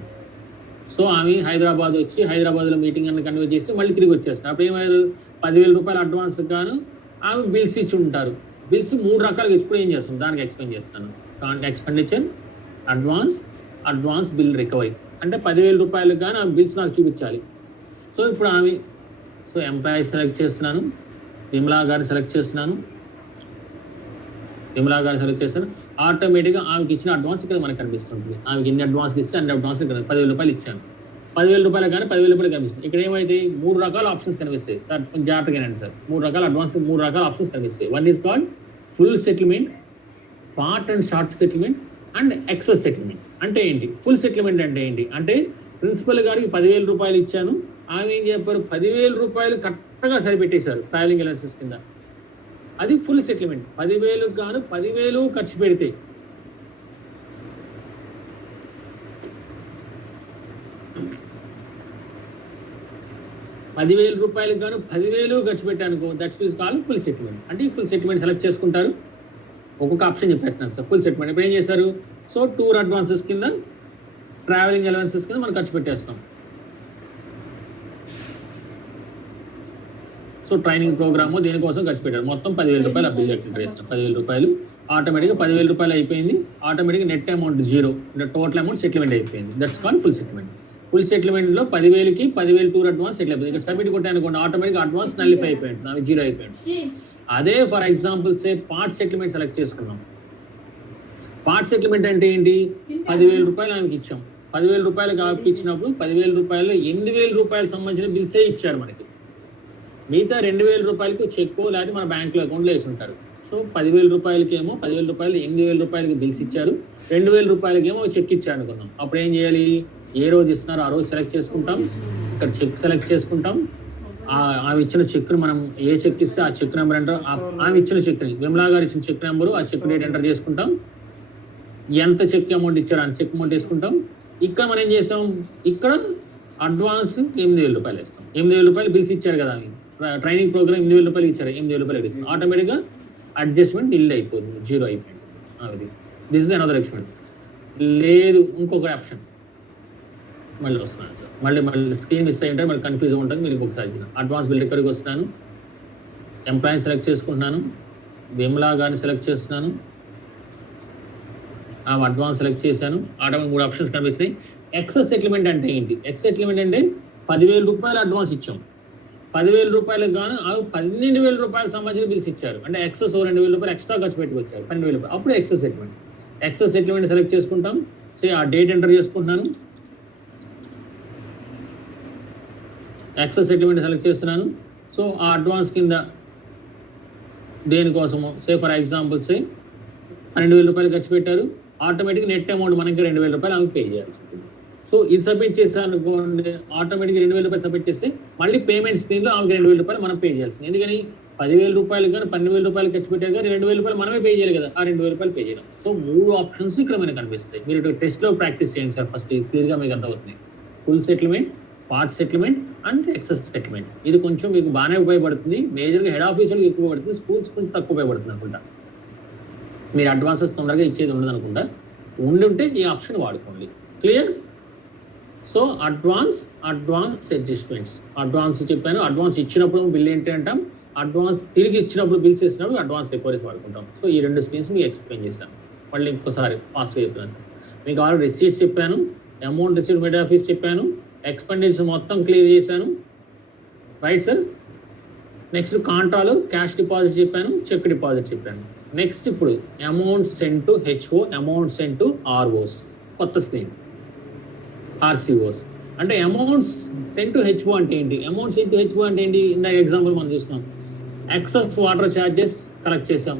సో ఆమె హైదరాబాద్ వచ్చి హైదరాబాద్లో మీటింగ్ అన్ని కన్వే చేసి మళ్ళీ తిరిగి వచ్చేస్తాను. అప్పుడు ఏమయ్యారు, 10,000 రూపాయలు అడ్వాన్స్ గాను ఆమె బిల్స్ ఇచ్చి ఉంటారు. బిల్స్ 3 రకాలుగా ఇప్పుడు ఏం చేస్తాం దానికి ఎక్స్ప్లెయిన్ చేస్తాను. ఎక్స్పెండిచర్, అడ్వాన్స్ బిల్ రికవరీ, అంటే 10,000 రూపాయలకు కానీ ఆమె బిల్స్ నాకు చూపించాలి. సో ఇప్పుడు ఆమె, సో ఎంప్లాయీ సెలెక్ట్ చేస్తున్నాను, విమలా గారిని సెలెక్ట్ చేస్తున్నాను, ఆటోమేటిక్గా ఆమెకి ఇచ్చిన అడ్వాన్స్ ఇక్కడ మనకు కనిపిస్తుంది. ఆమెకి ఎన్ని అడ్వాన్స్ ఇస్తే అన్ని అడ్వాన్స్ ఇక్కడ 10,000 రూపాయలు ఇచ్చాను, 10,000 రూపాయలు కానీ 10,000 రూపాయలు కనిపిస్తుంది. ఇక్కడ ఏమైతే 3 రకాల ఆప్షన్స్ కనిపిస్తాయి సార్, కొంచెం జాగ్రత్తగానండి సార్. 3 రకాల అడ్వాన్స్, 3 రకాల ఆప్షన్స్ కనిపిస్తాయి. One is called full settlement, part and short settlement and excess settlement. అంటే ఏంటి ఫుల్ సెటిల్మెంట్ అంటే ఏంటి అంటే, ప్రిన్సిపల్ గారికి 10,000 రూపాయలు ఇచ్చాను, ఆమె ఏం చెప్పారు 10,000 రూపాయలు కరెక్ట్గా సరిపెట్టేశారు ట్రావెలింగ్ అలవెన్సెస్ కింద, అది ఫుల్ సెటిల్మెంట్. 10,000 గాను 10,000 ఖర్చు పెడితే, రూపాయలకు గాను 10,000 ఖర్చు పెట్టానుకో, that's is called full settlement. అంటే ఈ ఫుల్ సెటిల్మెంట్ సెలెక్ట్ చేసుకుంటారు. ఒక్కొక్క ఆప్షన్ చెప్పేస్తున్నాను సార్. ఫుల్ సెటిల్మెంట్ ఇప్పుడు ఏం చేశారు, సో టూర్ అడ్వాన్సెస్ కింద, ట్రావెలింగ్ అలవెన్సెస్ కింద మనం ఖర్చు పెట్టేస్తాం. సో ట్రైనింగ్ ప్రోగ్రామ్ దీనికోసం ఖర్చు పెట్టారు, మొత్తం 10,000 రూపాయలు అప్లై చేస్తాం. 10,000 రూపాయలు ఆటోమేటిక్గా 10,000 రూపాయలు అయిపోయింది, ఆటోమేటిక్గా net amount 0, total amount settlement అయిపోయింది. That's called full settlement. Full సెటిల్మెంట్లో 10,000కి 10,000 టూర్ అడ్వాన్స్ సెటిల్ అయిపోయింది. ఇక్కడ సబ్మిట్ కొట్టానుకోండి, ఆటోమేటిక్గా అడ్వాన్స్ నల్లిఫై అయిపోయింది, నాకు 0 అయిపోయింది. అదే for example say part settlement select చేసుకున్నాం. పార్ట్ సెటిల్మెంట్ అంటే ఏంటి, 10,000 రూపాయలు ఆమెకి ఇచ్చాం, 10,000 రూపాయలు ఆమెకి ఇచ్చినప్పుడు 10,000 రూపాయలు 8,000 రూపాయలు సంబంధించిన బిల్సే ఇచ్చారు మనకి. మిగతా 2,000 రూపాయలకు చెక్ లేదా మన బ్యాంకులో అకౌంట్లో వేసి ఉంటారు. సో 10,000 రూపాయలకేమో 10,000 రూపాయలు 8,000 రూపాయలకి బిల్స్ ఇచ్చారు, 2,000 రూపాయలకేమో చెక్ ఇచ్చారు అనుకున్నాం. అప్పుడు ఏం చేయాలి, ఏ రోజు ఇస్తున్నారో ఆ రోజు సెలెక్ట్ చేసుకుంటాం, ఇక్కడ చెక్ సెలెక్ట్ చేసుకుంటాం. ఆమె ఇచ్చిన చెక్ను మనం ఏ చెక్ ఇస్తే ఆ చెక్ నెంబర్ ఎంటర్, ఆమె ఇచ్చిన చెక్ని, విమలా గారు ఇచ్చిన చెక్ నెంబరు, ఆ చెక్ డేట్ ఎంటర్ చేసుకుంటాం, ఎంత చెక్ అమౌంట్ ఇచ్చారో ఆ చెక్ అమౌంట్ వేసుకుంటాం. ఇక్కడ మనం ఏం చేసాం, ఇక్కడ అడ్వాన్స్ 8,000 రూపాయలు వేస్తాం. 8,000 రూపాయలు బిల్స్ ఇచ్చారు కదా, ట్రైనింగ్ ప్రోగ్రామ్ 8,000 రూపాయలు ఇచ్చారు, 8,000 రూపాయలు ఇస్తాం. ఆటోమేటిక్గా అడ్జస్ట్మెంట్ ఇల్లు అయిపోతుంది, 0 అయిపోయింది. అది దిస్ ఇస్ అనదర్ ఎక్స్పెంట్. లేదు ఇంకొక ఆప్షన్ మళ్ళీ వస్తున్నాను సార్, మళ్ళీ స్క్రీన్ మిస్ అయ్యి ఉంటే మళ్ళీ కన్ఫ్యూజ్ ఉంటుంది. మీరు ఇంకొకసారి అడ్వాన్స్ బిల్ రికవరీకి వస్తున్నాను, ఎంప్లాయీని సెలెక్ట్ చేసుకుంటున్నాను, విమలా గారిని సెలెక్ట్ చేస్తున్నాను, అడ్వాన్స్ సెలెక్ట్ చేశాను, ఆటోమేటిక్ 3 ఆప్షన్స్ కనిపించినాయి. ఎక్సెస్ సెటిల్మెంట్ అంటే ఏంటి, ఎక్సెస్ సెటిల్మెంట్ అంటే 10,000 రూపాయలు అడ్వాన్స్ ఇచ్చాం, 10,000 రూపాయలకు గాను 12,000 రూపాయలకు సంబంధించిన బిల్స్ ఇచ్చారు, అంటే ఎక్సెస్ 2,000 రూపాయలు ఎక్స్ట్రా ఖర్చు పెట్టుకొచ్చారు, 12,000 రూపాయలు. అప్పుడు ఎక్సెస్ సెటిల్మెంట్ సెలెక్ట్ చేసుకుంటాం. సే ఆ డేట్ ఎంటర్ చేసుకుంటున్నాను, ఎక్సెస్ సెటిల్మెంట్ సెలెక్ట్ చేస్తున్నాను. సో ఆ అడ్వాన్స్ కింద దేనికోసమో, సే ఫర్ ఎగ్జాంపుల్ సే ₹2,000 ఖర్చు పెట్టారు, ఆటోమేటిక్ నెట్ అమౌంట్ మనకి ₹2,000 ఆమెకు పే చేయాల్సి ఉంటుంది. సో ఇది సబ్మిట్ చేశాను అనుకోండి, ఆటోమేటిక్ ₹2,000 సబ్మిట్ చేస్తే మళ్ళీ పేమెంట్ స్క్రీన్లో ఆమెకి ₹2,000 మనం పే చేయాల్సింది. ఎందుకని ₹10,000 కానీ ₹12,000 ఖర్చు పెట్టారు కానీ ₹2,000 మనమే పే చేయాలి కదా, ఆ ₹2,000 పే చేయడం. సో 3 ఆప్షన్స్ ఇక్కడ మనకు కనిపిస్తాయి. మీరు టెస్ట్లో ప్రాక్టీస్ చేయండి సార్, ఫస్ట్ క్లియర్గా మీకు అర్థమవుతుంది. Full settlement, part settlement and excess settlement. ఇది కొంచెం మీకు బాగానే ఉపయోగపడుతుంది. మేజర్గా హెడ్ ఆఫీస్ వాళ్ళకి ఎక్కువ పడుతుంది, స్కూల్స్ కొంచెం తక్కువ ఉపయోగపడుతుంది అనుకుంటా. మీరు అడ్వాన్సెస్ తొందరగా ఇచ్చేది ఉండదు అనుకుంటా, ఉంటే ఈ ఆప్షన్ వాడుకోండి. Clear? So advance adjustments, advance చెప్పాను. అడ్వాన్స్ ఇచ్చినప్పుడు బిల్ ఏంటి అంటాం, అడ్వాన్స్ తిరిగి ఇచ్చినప్పుడు బిల్స్ ఇచ్చినప్పుడు అడ్వాన్స్ రికవరీస్ వాడుకుంటాం. సో ఈ 2 స్కీమ్స్ మీకు ఎక్స్ప్లెయిన్ చేశాను. మళ్ళీ ఇంకోసారి ఫాస్ట్గా చెప్తున్నాను సార్. మీకు ఆల్రెడీ రిసీట్స్ చెప్పాను, అమౌంట్ రిసీట్ హెడ్ ఆఫీస్ చెప్పాను, ఎక్స్పెండిచర్ మొత్తం క్లియర్ చేశాను, రైట్ సార్. నెక్స్ట్ కాంట్రాలు, క్యాష్ డిపాజిట్ చెప్పాను, చెక్ డిపాజిట్ చెప్పాను. నెక్స్ట్ ఇప్పుడు amount send to HO, amount send to ROs, కొత్త స్కీమ్ ఆర్సిఓస్. అంటే అమౌంట్స్ సెండ్ టు హెచ్ఓ అంటే ఏంటి, అమౌంట్ సెండ్ టు హెచ్ఓ అంటే ఏంటి? ఇందాక ఎగ్జాంపుల్ మనం చూస్తున్నాం, ఎక్సెస్ వాటర్ ఛార్జెస్ కలెక్ట్ చేసాం,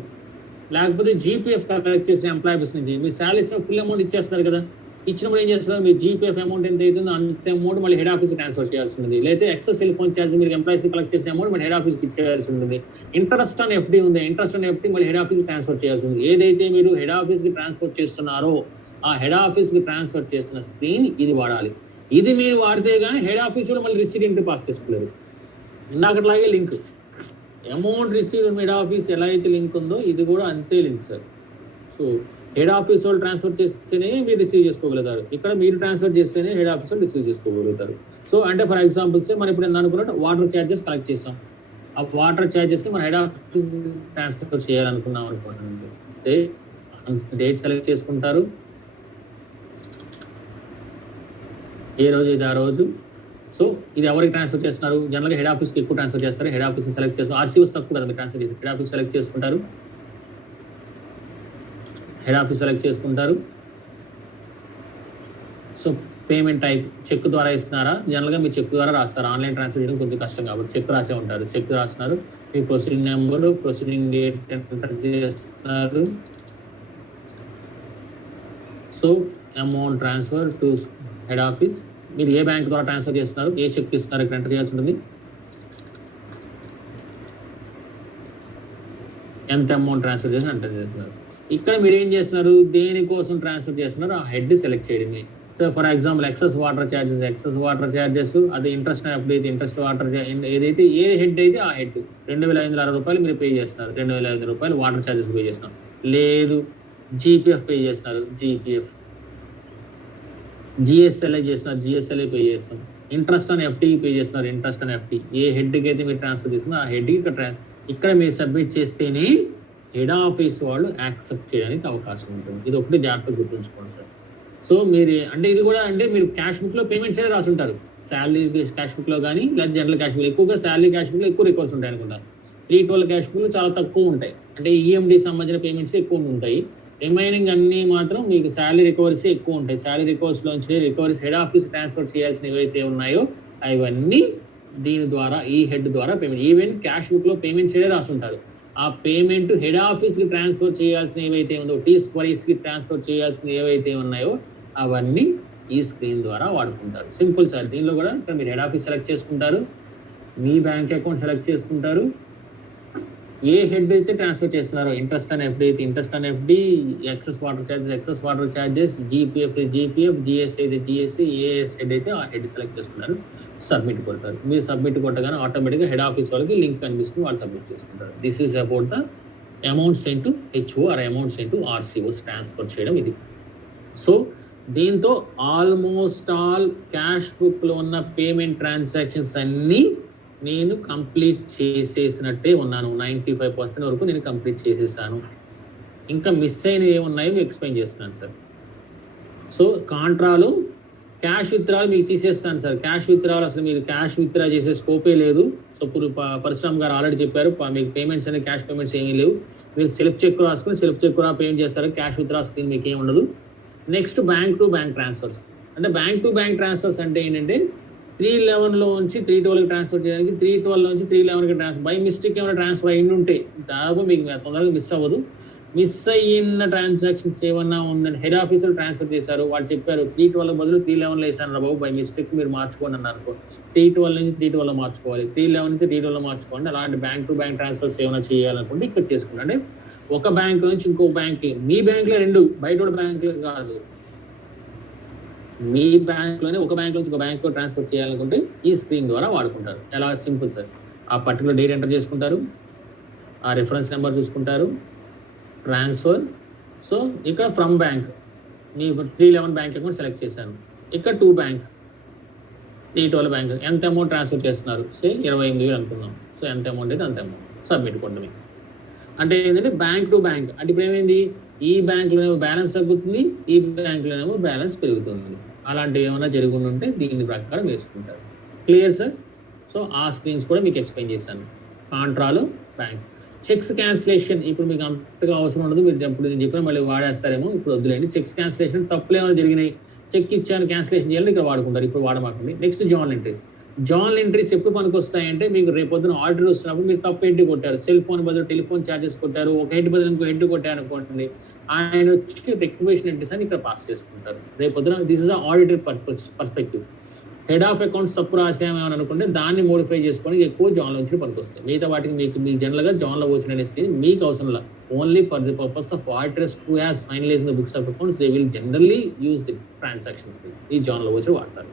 లేకపోతే జీపీఎఫ్ కలెక్ట్ చేసే ఎంప్లాయీస్ నుంచి మీ శాలరీస్ ఫుల్ అమౌంట్ ఇచ్చేస్తున్నారు కదా, ఇచ్చినప్పుడు ఏం చేస్తున్నారు, మీరు జీపీఎఫ్ అమౌంట్ ఎంత అవుతుందో అంత అమౌంట్ మళ్ళీ హెడ్ ఆఫీస్ ట్రాన్స్ఫర్ చేయాల్సి ఉంటుంది. లేదా ఎక్సెస్ సెల్ ఫోన్ ఛార్జ్ మీరు ఎంప్లాయీస్ కలెక్ట్ చేసిన అమౌంట్ మళ్ళీ హెడ్ ఆఫీస్కి ఇచ్చేయాల్సి ఉంటుంది. ఇంట్రెస్ట్ ఆన్ ఎఫ్డీ ఉంది, ఇంట్రెస్ట్ ఆన్ ఎఫ్డీ మళ్ళీ హెడ్ ఆఫీస్కి ట్రాన్స్ఫర్ చేయాల్సి ఉంది. ఏదైతే మీరు హెడ్ ఆఫీస్కి ట్రాన్స్ఫర్ చేస్తున్నారో ఆ హెడ్ ఆఫీస్కి ట్రాన్స్ఫర్ చేస్తున్న స్క్రీన్ ఇది వాడాలి. ఇది మీరు వాడితే కానీ హెడ్ ఆఫీస్ కూడా మళ్ళీ రిసీట్ ఎంట్రీ పాస్ చేసుకోలేరు. ఇందాకట్లాగే link amount receive head office ఎలా అయితే లింక్ ఉందో ఇది కూడా అంతే link sir. So head office వాళ్ళు ట్రాన్స్ఫర్ చేస్తేనే మీరు రిసీవ్ చేసుకోగలుగుతారు, ఇక్కడ మీరు ట్రాన్స్ఫర్ చేస్తేనే హెడ్ ఆఫీస్ వాళ్ళు రిసీవ్ చేసుకోగలుగుతారు. సో అంటే ఫర్ ఎగ్జాంపుల్స్ మనం ఇప్పుడు ఎంత అనుకున్నట్టు వాటర్ ఛార్జెస్ కలెక్ట్ చేసాం, ఆ వాటర్ ఛార్జెస్ మన హెడ్ ఆఫీస్ ట్రాన్స్ఫర్ చేయాలనుకున్నాం అనుకోండి, డేట్ సెలెక్ట్ చేసుకుంటారు, ఏ రోజు ఇది ఆ రోజు. సో ఇది ఎవరికి ట్రాన్స్ఫర్ చేస్తున్నారు, జనరల్గా హెడ్ ఆఫీస్కి ఎక్కువ ట్రాన్స్ఫర్ చేస్తారు, హెడ్ ఆఫీస్ని సెలెక్ట్ చేస్తారు. ఆర్సీఓస్ తక్కువ కదా మీరు ట్రాన్స్ఫర్ చేసి, హెడ్ ఆఫీస్ సెలెక్ట్ చేసుకుంటారు, హెడ్ ఆఫీస్ సెలెక్ట్ చేసుకుంటారు. సో పేమెంట్ టైప్ చెక్ ద్వారా ఇస్తున్నారా, జనరల్గా మీరు చెక్ ద్వారా రాస్తారు, ఆన్లైన్ ట్రాన్స్ఫర్ చేయడం కొంచెం కష్టం కాబట్టి చెక్ రాసే ఉంటారు, చెక్ రాస్తున్నారు. మీ proceeding number, proceeding date enter చేస్తున్నారు. So amount transfer to head office, మీరు ఏ బ్యాంక్ ద్వారా ట్రాన్స్ఫర్ చేస్తున్నారు, ఏ చెక్ ఇస్తున్నారు ఇక్కడ ఎంటర్ చేయాల్సి ఉంటుంది. ఎంత అమౌంట్ ట్రాన్స్ఫర్ చేసి ఎంటర్ చేస్తున్నారు. ఇక్కడ మీరు ఏం చేస్తున్నారు, దేనికోసం ట్రాన్స్ఫర్ చేస్తున్నారు ఆ హెడ్ సెలెక్ట్ చేయడమే. So for example excess water charges అది ఇంట్రెస్ట్ ఎప్పుడైతే ఇంట్రెస్ట్ వాటర్ ఏదైతే ఏ హెడ్ అయితే ఆ హెడ్ ₹2,560 మీరు పే చేస్తున్నారు, ₹2,500 వాటర్ ఛార్జెస్ పే చేస్తున్నారు. లేదు జీపీఎఫ్ పే చేస్తున్నారు, జీపీఎఫ్, జిఎస్ఎల్ఐ చేస్తున్నారు, జిఎస్ఎల్ఐ పే చేస్తాం. ఇంట్రెస్ట్ అని ఎఫ్టీ పే చేస్తున్నారు, ఇంట్రెస్ట్ అని ఎఫ్టీ. ఏ హెడ్కి అయితే మీరు ట్రాన్స్ఫర్ చేస్తున్నారు ఆ హెడ్కి ఇక్కడ మీరు సబ్మిట్ చేస్తేనే హెడ్ ఆఫీస్ వాళ్ళు యాక్సెప్ట్ చేయడానికి అవకాశం ఉంటుంది. ఇది ఒకటి జాగ్రత్తగా గుర్తుంచుకోండి సార్. సో మీరు అంటే ఇది కూడా అంటే మీరు క్యాష్ బుక్లో పేమెంట్స్ అయితే రాసి ఉంటారు, శాలరీ క్యాష్ బుక్లో కానీ లేదా జనరల్ క్యాష్ బుక్. ఎక్కువగా శాలరీ క్యాష్ బుక్లో ఎక్కువ రికార్డ్స్ ఉంటాయి అనుకుంటారు, 312 క్యాష్ బుక్లు చాలా తక్కువ ఉంటాయి, అంటే ఈఎండి సంబంధించిన పేమెంట్స్ ఎక్కువ ఉంటాయి. రిమైనింగ్ అన్ని మాత్రం మీకు శాలరీ రికవరీస్ ఎక్కువ ఉంటాయి. శాలరీ రికవర్స్లోంచి రికవరీస్ హెడ్ ఆఫీస్ ట్రాన్స్ఫర్ చేయాల్సినవి ఏవైతే ఉన్నాయో అవన్నీ దీని ద్వారా ఈ హెడ్ ద్వారా పేమెంట్. ఈవెన్ క్యాష్ బుక్లో పేమెంట్స్ ఏదే రాసి ఉంటారు, ఆ పేమెంట్ హెడ్ ఆఫీస్కి ట్రాన్స్ఫర్ చేయాల్సిన ఏవైతే ఉందో, టీస్కి ట్రాన్స్ఫర్ చేయాల్సిన ఏవైతే ఉన్నాయో అవన్నీ ఈ స్క్రీన్ ద్వారా వాడుకుంటారు. Simple sir. దీనిలో కూడా ఇక్కడ మీరు హెడ్ ఆఫీస్ సెలెక్ట్ చేసుకుంటారు, మీ బ్యాంక్ అకౌంట్ సెలెక్ట్ చేసుకుంటారు, ఏ హెడ్ అయితే ట్రాన్స్ఫర్ చేస్తున్నారో ఇంట్రెస్ట్ అని ఎఫ్డీ అయితే ఇంట్రెస్ట్ అని FD, excess water charges, GPF GSI అయితే జిఎస్ఐ, ఏఎస్ హెడ్ అయితే ఆ హెడ్ సెలెక్ట్ చేసుకుంటారు, సబ్మిట్ కొడతారు. మీరు సబ్మిట్ కొట్టగానే ఆటోమేటిక్గా హెడ్ ఆఫీస్ వాళ్ళకి లింక్ కనిపిస్తుంది, వాళ్ళు సబ్మిట్ చేసుకుంటారు. This is about the amount send to HO or amount send to RCOs transfer చేయడం ఇది. సో దీంతో ఆల్మోస్ట్ ఆల్ క్యాష్ బుక్లో ఉన్న పేమెంట్ ట్రాన్సాక్షన్స్ అన్నీ నేను కంప్లీట్ చేసేసినట్టే ఉన్నాను. 95% వరకు నేను కంప్లీట్ చేసేసాను. ఇంకా మిస్ అయినవి ఏమున్నాయో మీకు ఎక్స్ప్లెయిన్ చేస్తున్నాను సార్. సో కాంట్రాలు, క్యాష్ విత్డ్రాలు మీకు తీసేస్తాను సార్. క్యాష్ విత్డ్రాలు అసలు మీరు క్యాష్ విత్డ్రా చేసే స్కోపే లేదు. సో ఇప్పుడు పరశురామ్ గారు ఆల్రెడీ చెప్పారు, మీకు పేమెంట్స్ అనేది క్యాష్ పేమెంట్స్ ఏమీ లేవు. మీరు సెల్ఫ్ చెక్ రాసుకుని సెల్ఫ్ చెక్ రా పేమెంట్ చేస్తారు, క్యాష్ విత్డ్రా స్క్రీన్ మీకు ఏమి ఉండదు. Next bank to bank transfers. అంటే బ్యాంక్ టు బ్యాంక్ ట్రాన్స్ఫర్స్ అంటే ఏంటంటే 311 312కి ట్రాన్స్ఫర్ చేయడానికి 312 311కి ట్రాన్స్ఫర్ బై మిస్టేక్ ఏమైనా ట్రాన్స్ఫర్ అయ్యి ఉంటే దాదాపు మీకు తొందరగా మిస్ అవ్వదు. మిస్ అయిన ట్రాన్సాక్షన్స్ ఏమన్నా ఉందని హెడ్ ఆఫీసులో ట్రాన్స్ఫర్ చేశారు, వాళ్ళు చెప్పారు 312 బదులు 311 వేసాను రా బాబు, బై మిస్టేక్ మీరు మార్చుకోండి అన్నారు అనుకో, 312 నుంచి 312 మార్చుకోవాలి, 311 నుంచి 312 మార్చుకోండి. అలాంటి బ్యాంక్ టు బ్యాంక్ ట్రాన్స్ఫర్స్ ఏమైనా చేయాలనుకుంటే ఇక్కడ చేసుకోండి. అంటే ఒక బ్యాంక్ నుంచి ఇంకో బ్యాంక్, మీ బ్యాంక్ లో 2, బయట బ్యాంక్ కాదు, మీ బ్యాంక్ లోనే ఒక బ్యాంక్ నుంచి ఒక బ్యాంక్ ట్రాన్స్ఫర్ చేయాలనుకుంటే ఈ స్క్రీన్ ద్వారా వాడుకుంటారు. ఎలా సింపుల్ సార్, ఆ పర్టికులర్ డేట్ ఎంటర్ చేసుకుంటారు, ఆ రిఫరెన్స్ నెంబర్ చూసుకుంటారు, ట్రాన్స్ఫర్. సో ఇక్కడ ఫ్రమ్ బ్యాంక్ మీకు 311 బ్యాంక్ అకౌంట్ సెలెక్ట్ చేశాను, ఇక్కడ 2 బ్యాంక్ 312 బ్యాంక్ ఎంత అమౌంట్ ట్రాన్స్ఫర్ చేస్తున్నారు, సే 28,000 అనుకుందాం. సో ఎంత అమౌంట్ అయితే అంత అమౌంట్ సబ్మిట్ కొట్టమే. అంటే ఏంటంటే బ్యాంక్ టు బ్యాంక్. అంటే ఇప్పుడు ఏమైంది, ఈ బ్యాంక్లోనేమో బ్యాలెన్స్ తగ్గుతుంది, ఈ బ్యాంక్లోనేమో బ్యాలెన్స్ పెరుగుతుంది. అలాంటివి ఏమైనా జరుగుతూ ఉంటే దీని ప్రకారం వేసుకుంటారు. Clear sir? సో ఆ స్క్రీన్స్ కూడా మీకు ఎక్స్ప్లెయిన్ చేశాను. కాంట్రాలు బ్యాంక్. చెక్స్ క్యాన్సిలేషన్ ఇప్పుడు మీకు అంతగా అవసరం ఉండదు, మీరు ఇప్పుడు నేను చెప్పిన మళ్ళీ వాడేస్తారేమో, ఇప్పుడు వద్దులేండి. చెక్స్ క్యాన్సిలేషన్ తప్పులు ఏమైనా జరిగినాయి, చెక్ ఇచ్చాను క్యాన్సిలేషన్ చేయాలని ఇక్కడ వాడుకుంటారు, ఇప్పుడు వాడమాకండి. Next journal entries. Journal entries ఎప్పుడు పనికి వస్తాయంటే మీకు రేపొద్దున ఆర్డర్ వస్తున్నప్పుడు మీరు తప్పు హెడ్ కొట్టారు, సెల్ ఫోన్ బదులు టెలిఫోన్ ఛార్జెస్ కొట్టారు, ఒక హెడ్ బదులు ఇంకో హెడ్ కొట్టారు అనుకోండి, ఆయన వచ్చి రెక్టిఫికేషన్ ఎంట్రీస్ అని ఇక్కడ పాస్ చేసుకుంటారు రేపొద్దున. This is audited perspective. Head of accounts తప్పు రాసామని అనుకుంటే దాన్ని మోడిఫై చేసుకొని ఎక్కువ జాన్లో వచ్చి పనికి వస్తాయి. మిగతా వాటికి మీకు జనరల్గా జాన్లో వచ్చిన స్క్రీన్ మీకు అవసరం లేదు. Only for the purpose of auditors who has finalize the books of accounts they will generally use the transaction screen. ఈ జాన్లో వచ్చి వాడతారు.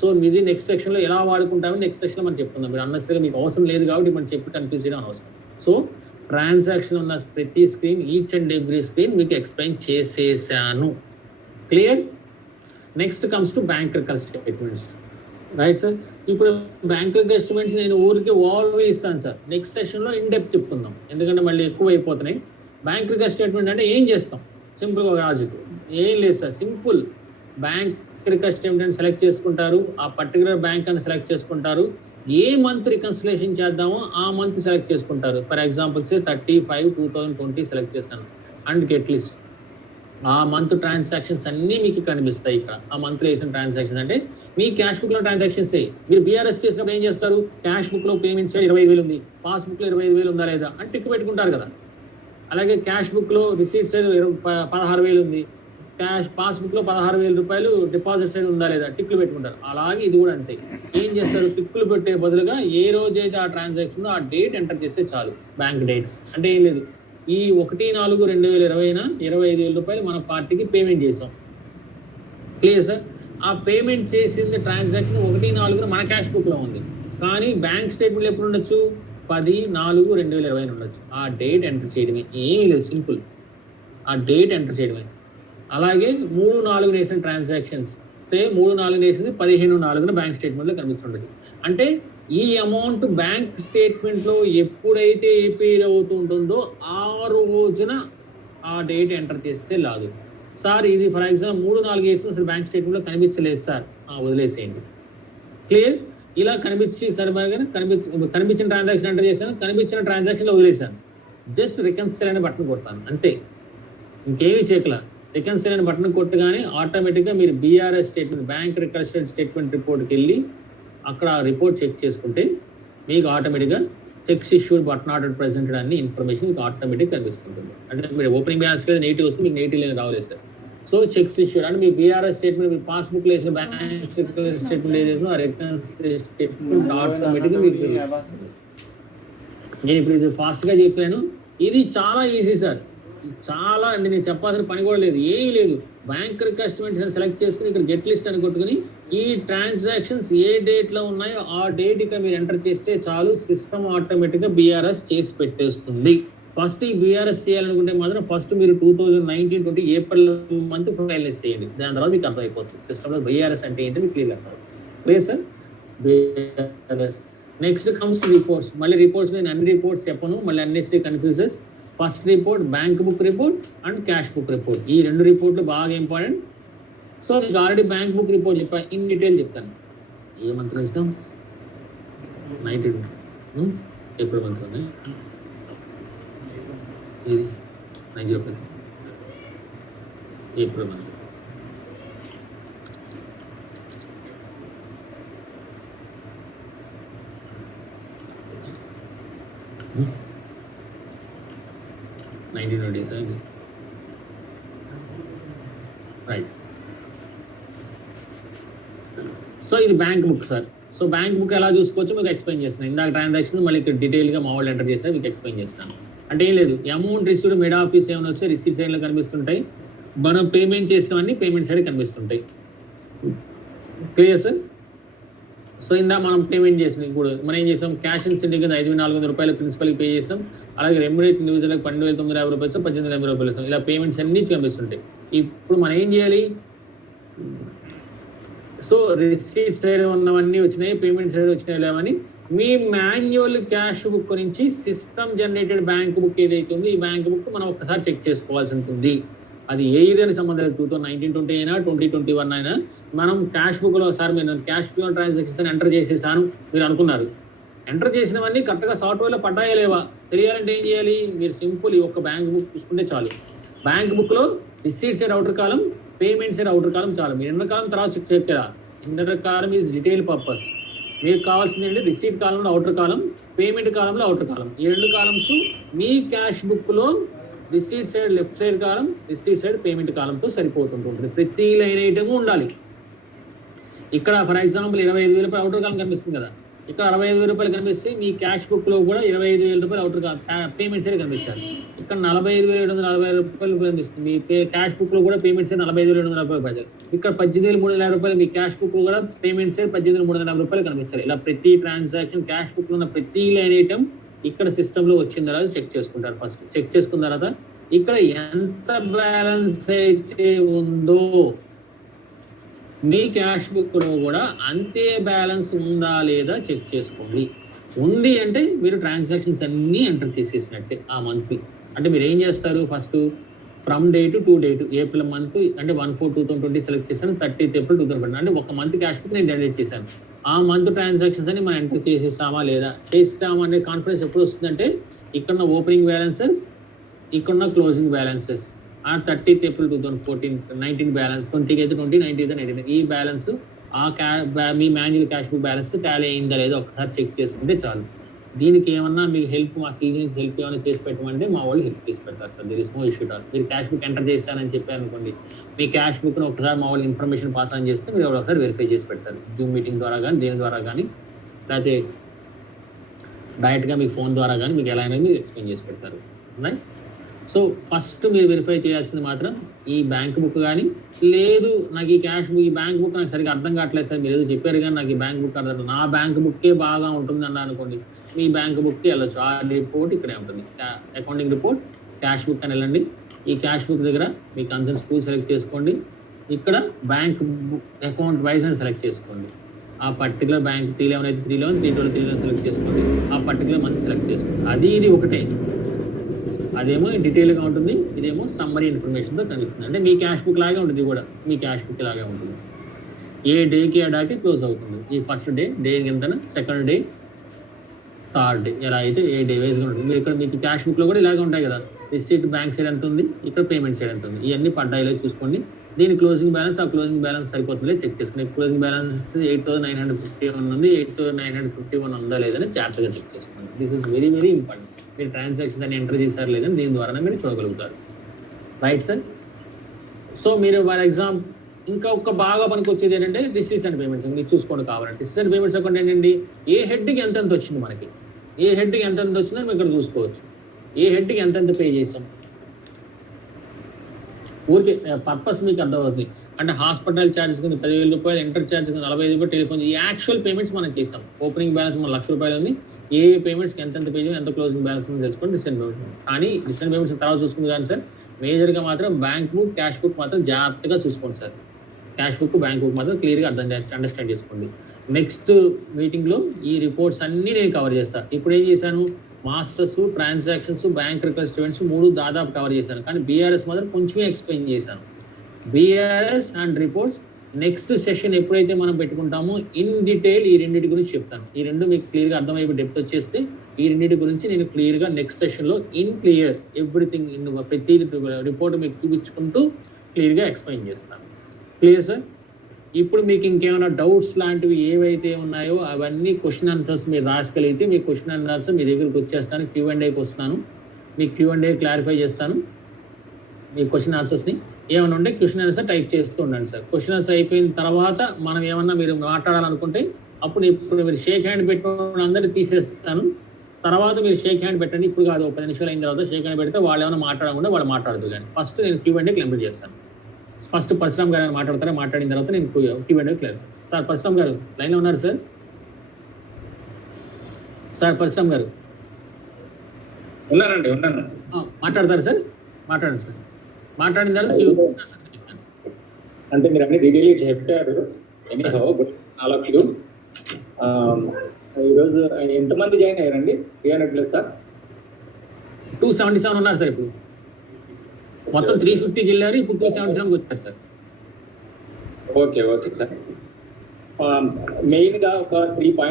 సో ఇది నెక్స్ట్ సెక్షన్లో ఎలా వాడుకుంటామో నెక్స్ట్ సెక్షన్లో మనం చెప్పుకుందాం. మీరు అన్నసరిగా మీకు అవసరం లేదు కాబట్టి మనం చెప్పి కన్ఫ్యూజ్ చేయడం అనవసరం. సో ట్రాన్సాక్షన్ ఉన్న ప్రతి screen, each and every screen మీకు ఎక్స్ప్లెయిన్ చేసేసాను. Clear? Next comes to bank record statements. Right sir? ఇప్పుడు బ్యాంక్ రికార్డ్ స్టేట్మెంట్స్ నేను ఊరికి ఓవర్వ్యూ ఇస్తాను సార్. నెక్స్ట్ సెషన్లో ఇన్ డెప్త్ చెప్పుకుందాం, ఎందుకంటే మళ్ళీ ఎక్కువ అయిపోతున్నాయి. బ్యాంక్ రికార్డ్ స్టేట్మెంట్ అంటే ఏం చేస్తాం? సింపుల్గా లాజిక్ ఏం లేదు sir, simple. Bank record statement select చేసుకుంటారు, ఆ పర్టికులర్ బ్యాంక్ అని సెలెక్ట్ చేసుకుంటారు, ఏ మంత్ రికన్సిలేషన్ చేద్దామో ఆ మంత్ సెలెక్ట్ చేసుకుంటారు. ఫర్ ఎగ్జాంపుల్ 30/5/2020 సెలెక్ట్ చేస్తాను అండ్ గెట్ లిస్ట్. ఆ మంత్ ట్రాన్సాక్షన్స్ అన్నీ మీకు కనిపిస్తాయి ఇక్కడ. ఆ మంత్లో వేసిన ట్రాన్సాక్షన్స్ అంటే మీ క్యాష్ బుక్లో ట్రాన్సాక్షన్స్. మీరు బీఆర్ఎస్ చేసినప్పుడు ఏం చేస్తారు, క్యాష్ బుక్లో పేమెంట్స్ 25,000 ఉంది, పాస్బుక్లో 25,000 ఉందా లేదా అని టిక్ పెట్టుకుంటారు కదా. అలాగే క్యాష్ బుక్లో రిసీట్స్ 16,000 ఉంది, పాస్బుక్ లో 16,000 రూపాయలు డిపాజిట్ సైడ్ ఉందా లేదా టిక్లు పెట్టుకుంటారు. అలాగే ఇది కూడా అంతే. ఏం చేస్తారు, టిక్లు పెట్టే బదులుగా ఏ రోజైతే ఆ ట్రాన్సాక్షన్ ఆ డేట్ ఎంటర్ చేస్తే చాలు. బ్యాంక్ డేట్ అంటే ఏం లేదు, ఈ 1/4/2020 25,000 రూపాయలు మన పార్టీకి పేమెంట్ చేసాం. Clear sir? ఆ పేమెంట్ చేసింది ట్రాన్సాక్షన్ 1/4 మన క్యాష్ బుక్ లో ఉంది, కానీ బ్యాంక్ స్టేట్మెంట్ ఎప్పుడు ఉండొచ్చు, 10/4/2020 ఉండొచ్చు. ఆ డేట్ ఎంటర్ చేయడమే, ఏమీ లేదు, సింపుల్. ఆ డేట్ ఎంటర్ చేయడమే. అలాగే 3-4 వేసిన ట్రాన్సాక్షన్స్, సే 3-4 వేసింది 15/4 బ్యాంక్ స్టేట్మెంట్లో కనిపిస్తుంటుంది. అంటే ఈ అమౌంట్ బ్యాంక్ స్టేట్మెంట్లో ఎప్పుడైతే ఏపీర్ అవుతుంటుందో ఆ రోజున ఆ డేట్ ఎంటర్ చేస్తే లాదు. సార్ ఇది ఫర్ ఎగ్జాంపుల్ 3-4 వేసిన అసలు బ్యాంక్ స్టేట్మెంట్లో కనిపించలేదు సార్, వదిలేసేయండి. క్లియర్? ఇలా కనిపించి సరిపోగా కనిపించిన ట్రాన్సాక్షన్ ఎంటర్ చేశాను, కనిపించిన ట్రాన్సాక్షన్లో వదిలేశాను, జస్ట్ రికన్సిల్ అనే బటన్ కొడతాను అంతే, ఇంకేమీ చేయకల. రికన్సిల్ అనే బటన్ కొట్టగానే ఆటోమేటిక్గా మీరు BRS statement, bank reconcile statement రిపోర్ట్కి వెళ్ళి అక్కడ రిపోర్ట్ చెక్ చేసుకుంటే మీకు ఆటోమేటిక్గా cheques issued but not presented అన్ని ఇన్ఫర్మేషన్ మీకు ఆటోమేటిక్ కనిపిస్తుంటుంది. అంటే మీరు ఓపెనింగ్ బ్యాలెన్స్ కదా నెగిటివ్ వస్తుంది, మీకు నెగిటివ్ రాలేదు సార్. సో చెక్స్ ఇష్యూడ్ అంటే మీ బీఆర్ఎస్ స్టేట్మెంట్, మీ పాస్బుక్లో వేసిన బ్యాంక్ స్టేట్మెంట్ ఏదైతే ఆ రికన్సిల్ స్టేట్మెంట్ ఆటోమేటిక్గా మీకు నేను ఇప్పుడు ఇది ఫాస్ట్గా చెప్పాను. ఇది చాలా ఈజీ సార్, చాలా అంటే నేను చెప్పాల్సిన పని కూడా లేదు, ఏమీ లేదు. బ్యాంక్ రికార్డ్ స్టేట్మెంట్స్ సెలెక్ట్ చేసుకుని ఇక్కడ గెట్ లిస్ట్ అని కొట్టుకుని ఈ ట్రాన్సాక్షన్స్ ఏ డేట్లో ఉన్నాయో ఆ డేట్ ఇక్కడ మీరు ఎంటర్ చేస్తే చాలు, సిస్టమ్ ఆటోమేటిక్గా బీఆర్ఎస్ చేసి పెట్టేస్తుంది. ఫస్ట్ ఈ బీఆర్ఎస్ చేయాలనుకుంటే మాత్రం ఫస్ట్ మీరు 2019-20 ఏప్రిల్ మంత్ ఫైనలైజ్ చేయండి, దాని తర్వాత మీకు అర్థమైపోతుంది సిస్టంలో బీఆర్ఎస్ అంటే ఏంటి మీకు క్లియర్ అవుతుంది. Clear sir? BRS. Next comes reports. మళ్ళీ రిపోర్ట్స్ నేను అన్ని రిపోర్ట్స్ చెప్పను, మళ్ళీ అన్నిటి confuses. First report bank book report and cash book report, ఈ 2 రిపోర్ట్లు బాగా ఇంపార్టెంట్. సో మీకు ఆల్రెడీ బ్యాంక్ బుక్ రిపోర్ట్ చెప్పాను, ఇన్ డీటెయిల్ చెప్తాను. ఏ మంత్లో ఇస్తాం, 19 ఏప్రిల్ మంత్లోనే ఇది 90% ఏప్రిల్ మంత్. 1927 రైట్. సో ఇది bank book sir. So bank book ఎలా చూసుకోవచ్చు మీకు ఎక్స్ప్లెయిన్ చేస్తాను. ఇందాక ట్రాన్సాక్షన్ మళ్ళీ ఇక్కడ డీటెయిల్గా మా వాళ్ళు ఎంటర్ చేస్తారు, మీకు ఎక్స్ప్లెయిన్ చేస్తాను. అంటే ఏం లేదు, అమౌంట్ రిసీవ్డ్ మిడ్ ఆఫీస్ ఏమైనా వస్తే రిసీట్ సైడ్లో కనిపిస్తుంటాయి, మనం పేమెంట్ చేసినవన్నీ పేమెంట్ సైడ్ కనిపిస్తుంటాయి. Clear sir? సో ఇందా మనం పేమెంట్ చేసిన ఇప్పుడు మనం ఏం చేసాం, క్యాష్ అండ్ సెండింగ్ కింద 5,400 రూపాయలు ప్రిన్సిపల్కి పే చేసాం. అలాగే రెమ్యునరేట్ ఇండివిజువల్కి 12,950 రూపాయలు, 18,80 రూపాయలు ఇస్తాం. ఇలా పేమెంట్స్ అన్ని కనిపిస్తుంటాయి. ఇప్పుడు మనం ఏం చేయాలి, సో రిసీట్ సైడ్ ఉన్నవన్నీ వచ్చినాయి, పేమెంట్ సైడ్ వచ్చినాయి లేవని మీ మాన్యువల్ క్యాష్ బుక్ నుంచి సిస్టమ్ జనరేటెడ్ బ్యాంక్ బుక్ ఏదైతే ఉందో ఈ బ్యాంక్ బుక్ మనం ఒక్కసారి చెక్ చేసుకోవాల్సి ఉంటుంది. అది ఏ ఇయర్కి సంబంధం లేదు, 2019-20 అయినా 2021 అయినా మనం క్యాష్ బుక్లో ఒకసారి మీరు క్యాష్ ట్రాన్సాక్షన్స్ ఎంటర్ చేసేసాను మీరు అనుకున్నారు, ఎంటర్ చేసినవన్నీ కరెక్ట్గా సాఫ్ట్వేర్లో పడ్డాయా లేవా తెలియాలంటే ఏం చేయాలి, మీరు సింపుల్ ఈ ఒక్క బ్యాంక్ బుక్ చూసుకుంటే చాలు. బ్యాంక్ బుక్లో రిసీట్ సైడ్ అవుటర్ కాలం, పేమెంట్ సైడ్ అవుటర్ కాలం చాలు. మీరు ఇన్నర్ కాలం తర్వాత చెక్ చేయాలి. Inner column is detail purpose. మీకు కావాల్సింది ఏంటంటే రిసీట్ కాలంలో అవుటర్ కాలం, పేమెంట్ కాలంలో అవుటర్ కాలం. ఈ రెండు కాలమ్స్ మీ క్యాష్ బుక్లో రిసీట్ సైడ్ లెఫ్ట్ సైడ్ కాలం, రిసీట్ సైడ్ పేమెంట్ కాలంతో సరిపోతుంటుంది. ప్రతి లైన్ ఐటమ్ ఉండాలి. ఇక్కడ ఫర్ ఎగ్జాంపుల్ 25,000 రూపాయలు అవుటర్ కాలం కనిపిస్తుంది కదా, ఇక్కడ 65,000 రూపాయలు కనిపిస్తే మీ క్యాష్ బుక్ లో కూడా 25,000 రూపాయలు అవుటర్ కాలం పేమెంట్ సైడ్ కనిపించాలి. ఇక్కడ 45,740 రూపాయలు కనిపిస్తుంది, మీ క్యాష్ బుక్ లో కూడా పేమెంట్ సైడ్ 45,740 రూపాయలు. ఇక్కడ 18,350 రూపాయలు మీ క్యాష్ బుక్ లో కూడా పేమెంట్ సైడ్ 18,350 రూపాయలు కనిపించాలి. ఇలా ప్రతి ట్రాన్సాక్షన్ క్యాష్ బుక్ లో ఉన్న ప్రతి లైన్ ఐటమ్ ఇక్కడ సిస్టమ్ లో వచ్చిన తర్వాత చెక్ చేసుకుంటారు. ఫస్ట్ చెక్ చేసుకున్న తర్వాత ఇక్కడ ఎంత బ్యాలెన్స్ అయితే ఉందో మీ క్యాష్ బుక్ లో కూడా అంతే బ్యాలెన్స్ ఉందా లేదా చెక్ చేసుకోండి. ఉంది అంటే మీరు ట్రాన్సాక్షన్స్ అన్ని ఎంటర్ చేసేసినట్టే ఆ మంత్లీ. అంటే మీరు ఏం చేస్తారు, first from date to date April month అంటే 1/4/2020 సెలెక్ట్ చేశాను, 30th April 2020 అంటే ఒక మంత్ క్యాష్ బుక్ నేను జనరేట్ చేశాను. ఆ మంత్ ట్రాన్సాక్షన్స్ అని మనం ఎంటర్ చేసేసామా లేదా, చేసామా అనే కాన్ఫిడెన్స్ ఎప్పుడు వస్తుందంటే ఇక్కడ ఓపెనింగ్ బ్యాలెన్సెస్, ఇక్కడ క్లోజింగ్ బ్యాలెన్సెస్, ఆ 30th April 2014 19 బ్యాలెన్స్, 20th అయితే 20, 19th 19 ఈ బ్యాలెన్స్ మీ manual cash book balance tally అయిందా లేదా ఒకసారి చెక్ చేసుకుంటే చాలు. దీనికి ఏమన్నా మీకు హెల్ప్ మా సీనియర్స్ హెల్ప్ ఏమైనా చేసి పెట్టమంటే మా వాళ్ళు హెల్ప్ చేసి పెడతారు sir. There is no issue all. మీరు క్యాష్ బుక్ ఎంటర్ చేస్తానని చెప్పారు అనుకోండి, మీ క్యాష్ బుక్ను ఒకసారి మా వాళ్ళు ఇన్ఫర్మేషన్ పాస్ ఆన్ చేస్తే మీరు ఒకసారి వెరిఫై చేసి పెడతారు. జూమ్ మీటింగ్ ద్వారా కానీ దేని ద్వారా కానీ లేకపోతే డైరెక్ట్గా మీకు ఫోన్ ద్వారా కానీ మీకు ఎలా అయినా మీరు ఎక్స్ప్లెయిన్ చేసి పెడతారు. రైట్. సో ఫస్ట్ మీరు వెరిఫై చేయాల్సింది మాత్రం ఈ బ్యాంక్ బుక్ కానీ లేదు నాకు ఈ క్యాష్ బుక్ ఈ బ్యాంక్ బుక్ నాకు సరిగ్గా అర్థం కావట్లేదు సార్, మీరు ఏదో చెప్పారు కానీ నాకు ఈ బ్యాంక్ బుక్ అర్థం, నా బ్యాంక్ బుక్కే బాగా ఉంటుంది అన్న అనుకోండి, మీ బ్యాంక్ బుక్కి వెళ్ళొచ్చు. ఆ రిపోర్ట్ ఇక్కడే ఉంటుంది, అకౌంటింగ్ రిపోర్ట్ క్యాష్ బుక్ అని వెళ్ళండి. ఈ క్యాష్ బుక్ దగ్గర మీ కన్సర్న్ స్కూల్ సెలెక్ట్ చేసుకోండి, ఇక్కడ బ్యాంక్ బుక్ అకౌంట్ వైజ్ అని సెలెక్ట్ చేసుకోండి. ఆ పర్టికులర్ బ్యాంక్ 311 అయితే 311, 312 311 సెలెక్ట్ చేసుకోండి. ఆ పర్టికులర్ మంత్ సెలెక్ట్ చేసుకోండి. అది ఇది ఒకటే, అదేమో డీటెయిల్గా ఉంటుంది, ఇదేమో సమ్మరీ ఇన్ఫర్మేషన్తో కనిపిస్తుంది. అంటే మీ క్యాష్ బుక్ లాగే ఉంటుంది, కూడా మీ క్యాష్ బుక్ లాగే ఉంటుంది. ఏ డేకి ఆ డాకి క్లోజ్ అవుతుంది. ఈ ఫస్ట్ డే ఎంత, సెకండ్ డే, థర్డ్ డే, ఎలా అయితే ఏ డే వైజ్గా ఉంటుంది. మీరు ఇక్కడ మీకు క్యాష్ బుక్లో కూడా ఇలాగే ఉంటాయి కదా, రిసీట్ బ్యాంక్ సైడ్ ఎంత ఉంది, ఇక్కడ పేమెంట్ సైడ్ ఎంత ఉంది, ఇవన్నీ పడ్డాయిలో చూసుకోండి. దీని క్లోజింగ్ బ్యాలెన్స్, ఆ క్లోజింగ్ బ్యాలెన్స్ సరిపోతుందో చెక్ చేసుకోండి. క్లోజింగ్ బ్యాలెన్స్ 8,951 ఉంది, 8,951 ఉందా లేదని జాగ్రత్తగా చెక్ చేసుకోండి. This is very very important. మీరు ట్రాన్సాక్షన్స్ అని ఎంటర్ చేశారు లేదని దీని ద్వారానే మీరు చూడగలుగుతారు. Right sir. సో మీరు ఫర్ ఎగ్జాంపుల్ ఇంకా ఒక బాగా పనికి వచ్చేది ఏంటంటే రిసీట్స్ అండ్ పేమెంట్స్. మీరు చూసుకోండి కావాలంటే రిసీట్స్ అండ్ పేమెంట్స్ అకౌంట్ ఏంటండి, ఏ హెడ్కి ఎంతెంత వచ్చింది, మనకి ఏ హెడ్కి ఎంతెంత వచ్చిందని మీరు ఇక్కడ చూసుకోవచ్చు. ఏ హెడ్కి ఎంతెంత పే చేసాం, ఊరికి పర్పస్ మీకు అర్థమవుతుంది. అంటే హాస్పిటల్ ఛార్జెస్ కింద 10,000 రూపాయలు, ఎంటర్ ఛార్జ్ కింద 45 రూపాయలు, టెలిఫోన్, ఈ యాక్చువల్ పేమెంట్స్ మనం చేసాం. ఓపెనింగ్ బ్యాలెన్స్ మన 1,00,000 రూపాయలు ఉంది, ఏ పేమెంట్స్కి ఎంతెంత పే చేయాలి, ఎంత క్లోజింగ్ బ్యాలెన్స్ తెలుసుకోండి. రిసెంట్ పేమెంట్స్ కానీ రిసెంట్ పేమెంట్స్ తర్వాత చూసుకుంది కానీ సార్, మేజర్గా మాత్రం బ్యాంక్ బుక్ క్యాష్ బుక్ మాత్రం జాగ్రత్తగా చూసుకోండి sir. Cash book bank book మాత్రం క్లియర్గా అండర్స్టాండ్ చేసుకోండి. నెక్స్ట్ మీటింగ్లో ఈ రిపోర్ట్స్ అన్నీ నేను కవర్ చేస్తాను. ఇప్పుడు ఏం చేశాను, masters, transactions, bank record statements 3 దాదాపు కవర్ చేశాను. కానీ బీఆర్ఎస్ మాత్రం కొంచెమే ఎక్స్ప్లెయిన్ చేశాను. BRS and reports next session ఎప్పుడైతే మనం పెట్టుకుంటామో ఇన్ డీటెయిల్ ఈ రెండింటి గురించి చెప్తాను. ఈ రెండు మీకు క్లియర్గా అర్థమైపోయి డెప్త్ వచ్చేస్తే ఈ రెండింటి గురించి నేను క్లియర్గా నెక్స్ట్ సెషన్లో ఇన్ క్లియర్ ఎవ్రీథింగ్ ప్రతి రిపోర్ట్ మీకు చూపించుకుంటూ క్లియర్గా ఎక్స్ప్లెయిన్ చేస్తాను. Clear sir. ఇప్పుడు మీకు ఇంకేమైనా డౌట్స్ లాంటివి ఏవైతే ఉన్నాయో అవన్నీ క్వశ్చన్ ఆన్సర్స్ మీరు రాసుకోగలిగితే మీ క్వశ్చన్ ఆన్సర్స్ మీ దగ్గరికి వచ్చేస్తాను, Q&Aకి వస్తున్నాను. మీ Q&A క్లారిఫై చేస్తాను. మీ క్వశ్చన్ ఆన్సర్స్ని ఏమైనా ఉంటే క్వశ్చన్ ఆన్సర్ టైప్ చేస్తూ ఉండండి సార్. క్వశ్చన్ ఆన్సర్ అయిపోయిన తర్వాత మనం ఏమన్నా మీరు మాట్లాడాలనుకుంటే అప్పుడు ఇప్పుడు మీరు షేక్ హ్యాండ్ పెట్టుకుని అందరినీ తీసేస్తాను. తర్వాత మీరు షేక్ హ్యాండ్ పెట్టండి. ఇప్పుడు కాదు, 10 నిమిషాలు అయిన తర్వాత షేక్ హ్యాండ్ పెడితే వాళ్ళు ఏమైనా మాట్లాడకుండా వాళ్ళు మాట్లాడదు. కానీ ఫస్ట్ నేను Q&A కంప్లీట్ చేస్తాను. ఫస్ట్ పరశురామ్ గారు మాట్లాడతారా? మాట్లాడిన తర్వాత నేను Q&A క్లియర్. సార్ పరశురామ్ గారు లైన్లో ఉన్నారు సార్? సార్ పరశురామ్ గారు ఉన్నాను. మాట్లాడతారు సార్? మాట్లాడండి సార్. మాట్లాడిన తర్వాత అంటే మీరు అన్ని డీటెయిల్గా చెప్పారు. Anyhow all of you. ఈరోజు ఎంతమంది జాయిన్ అయ్యారండి? 300+ సార్? 277 ఉన్నారు సార్. ఇప్పుడు మొత్తం 350కి వెళ్ళారు, ఇప్పుడు 277కి వచ్చారు సార్. Okay sir. మెయిన్గా ఒక 3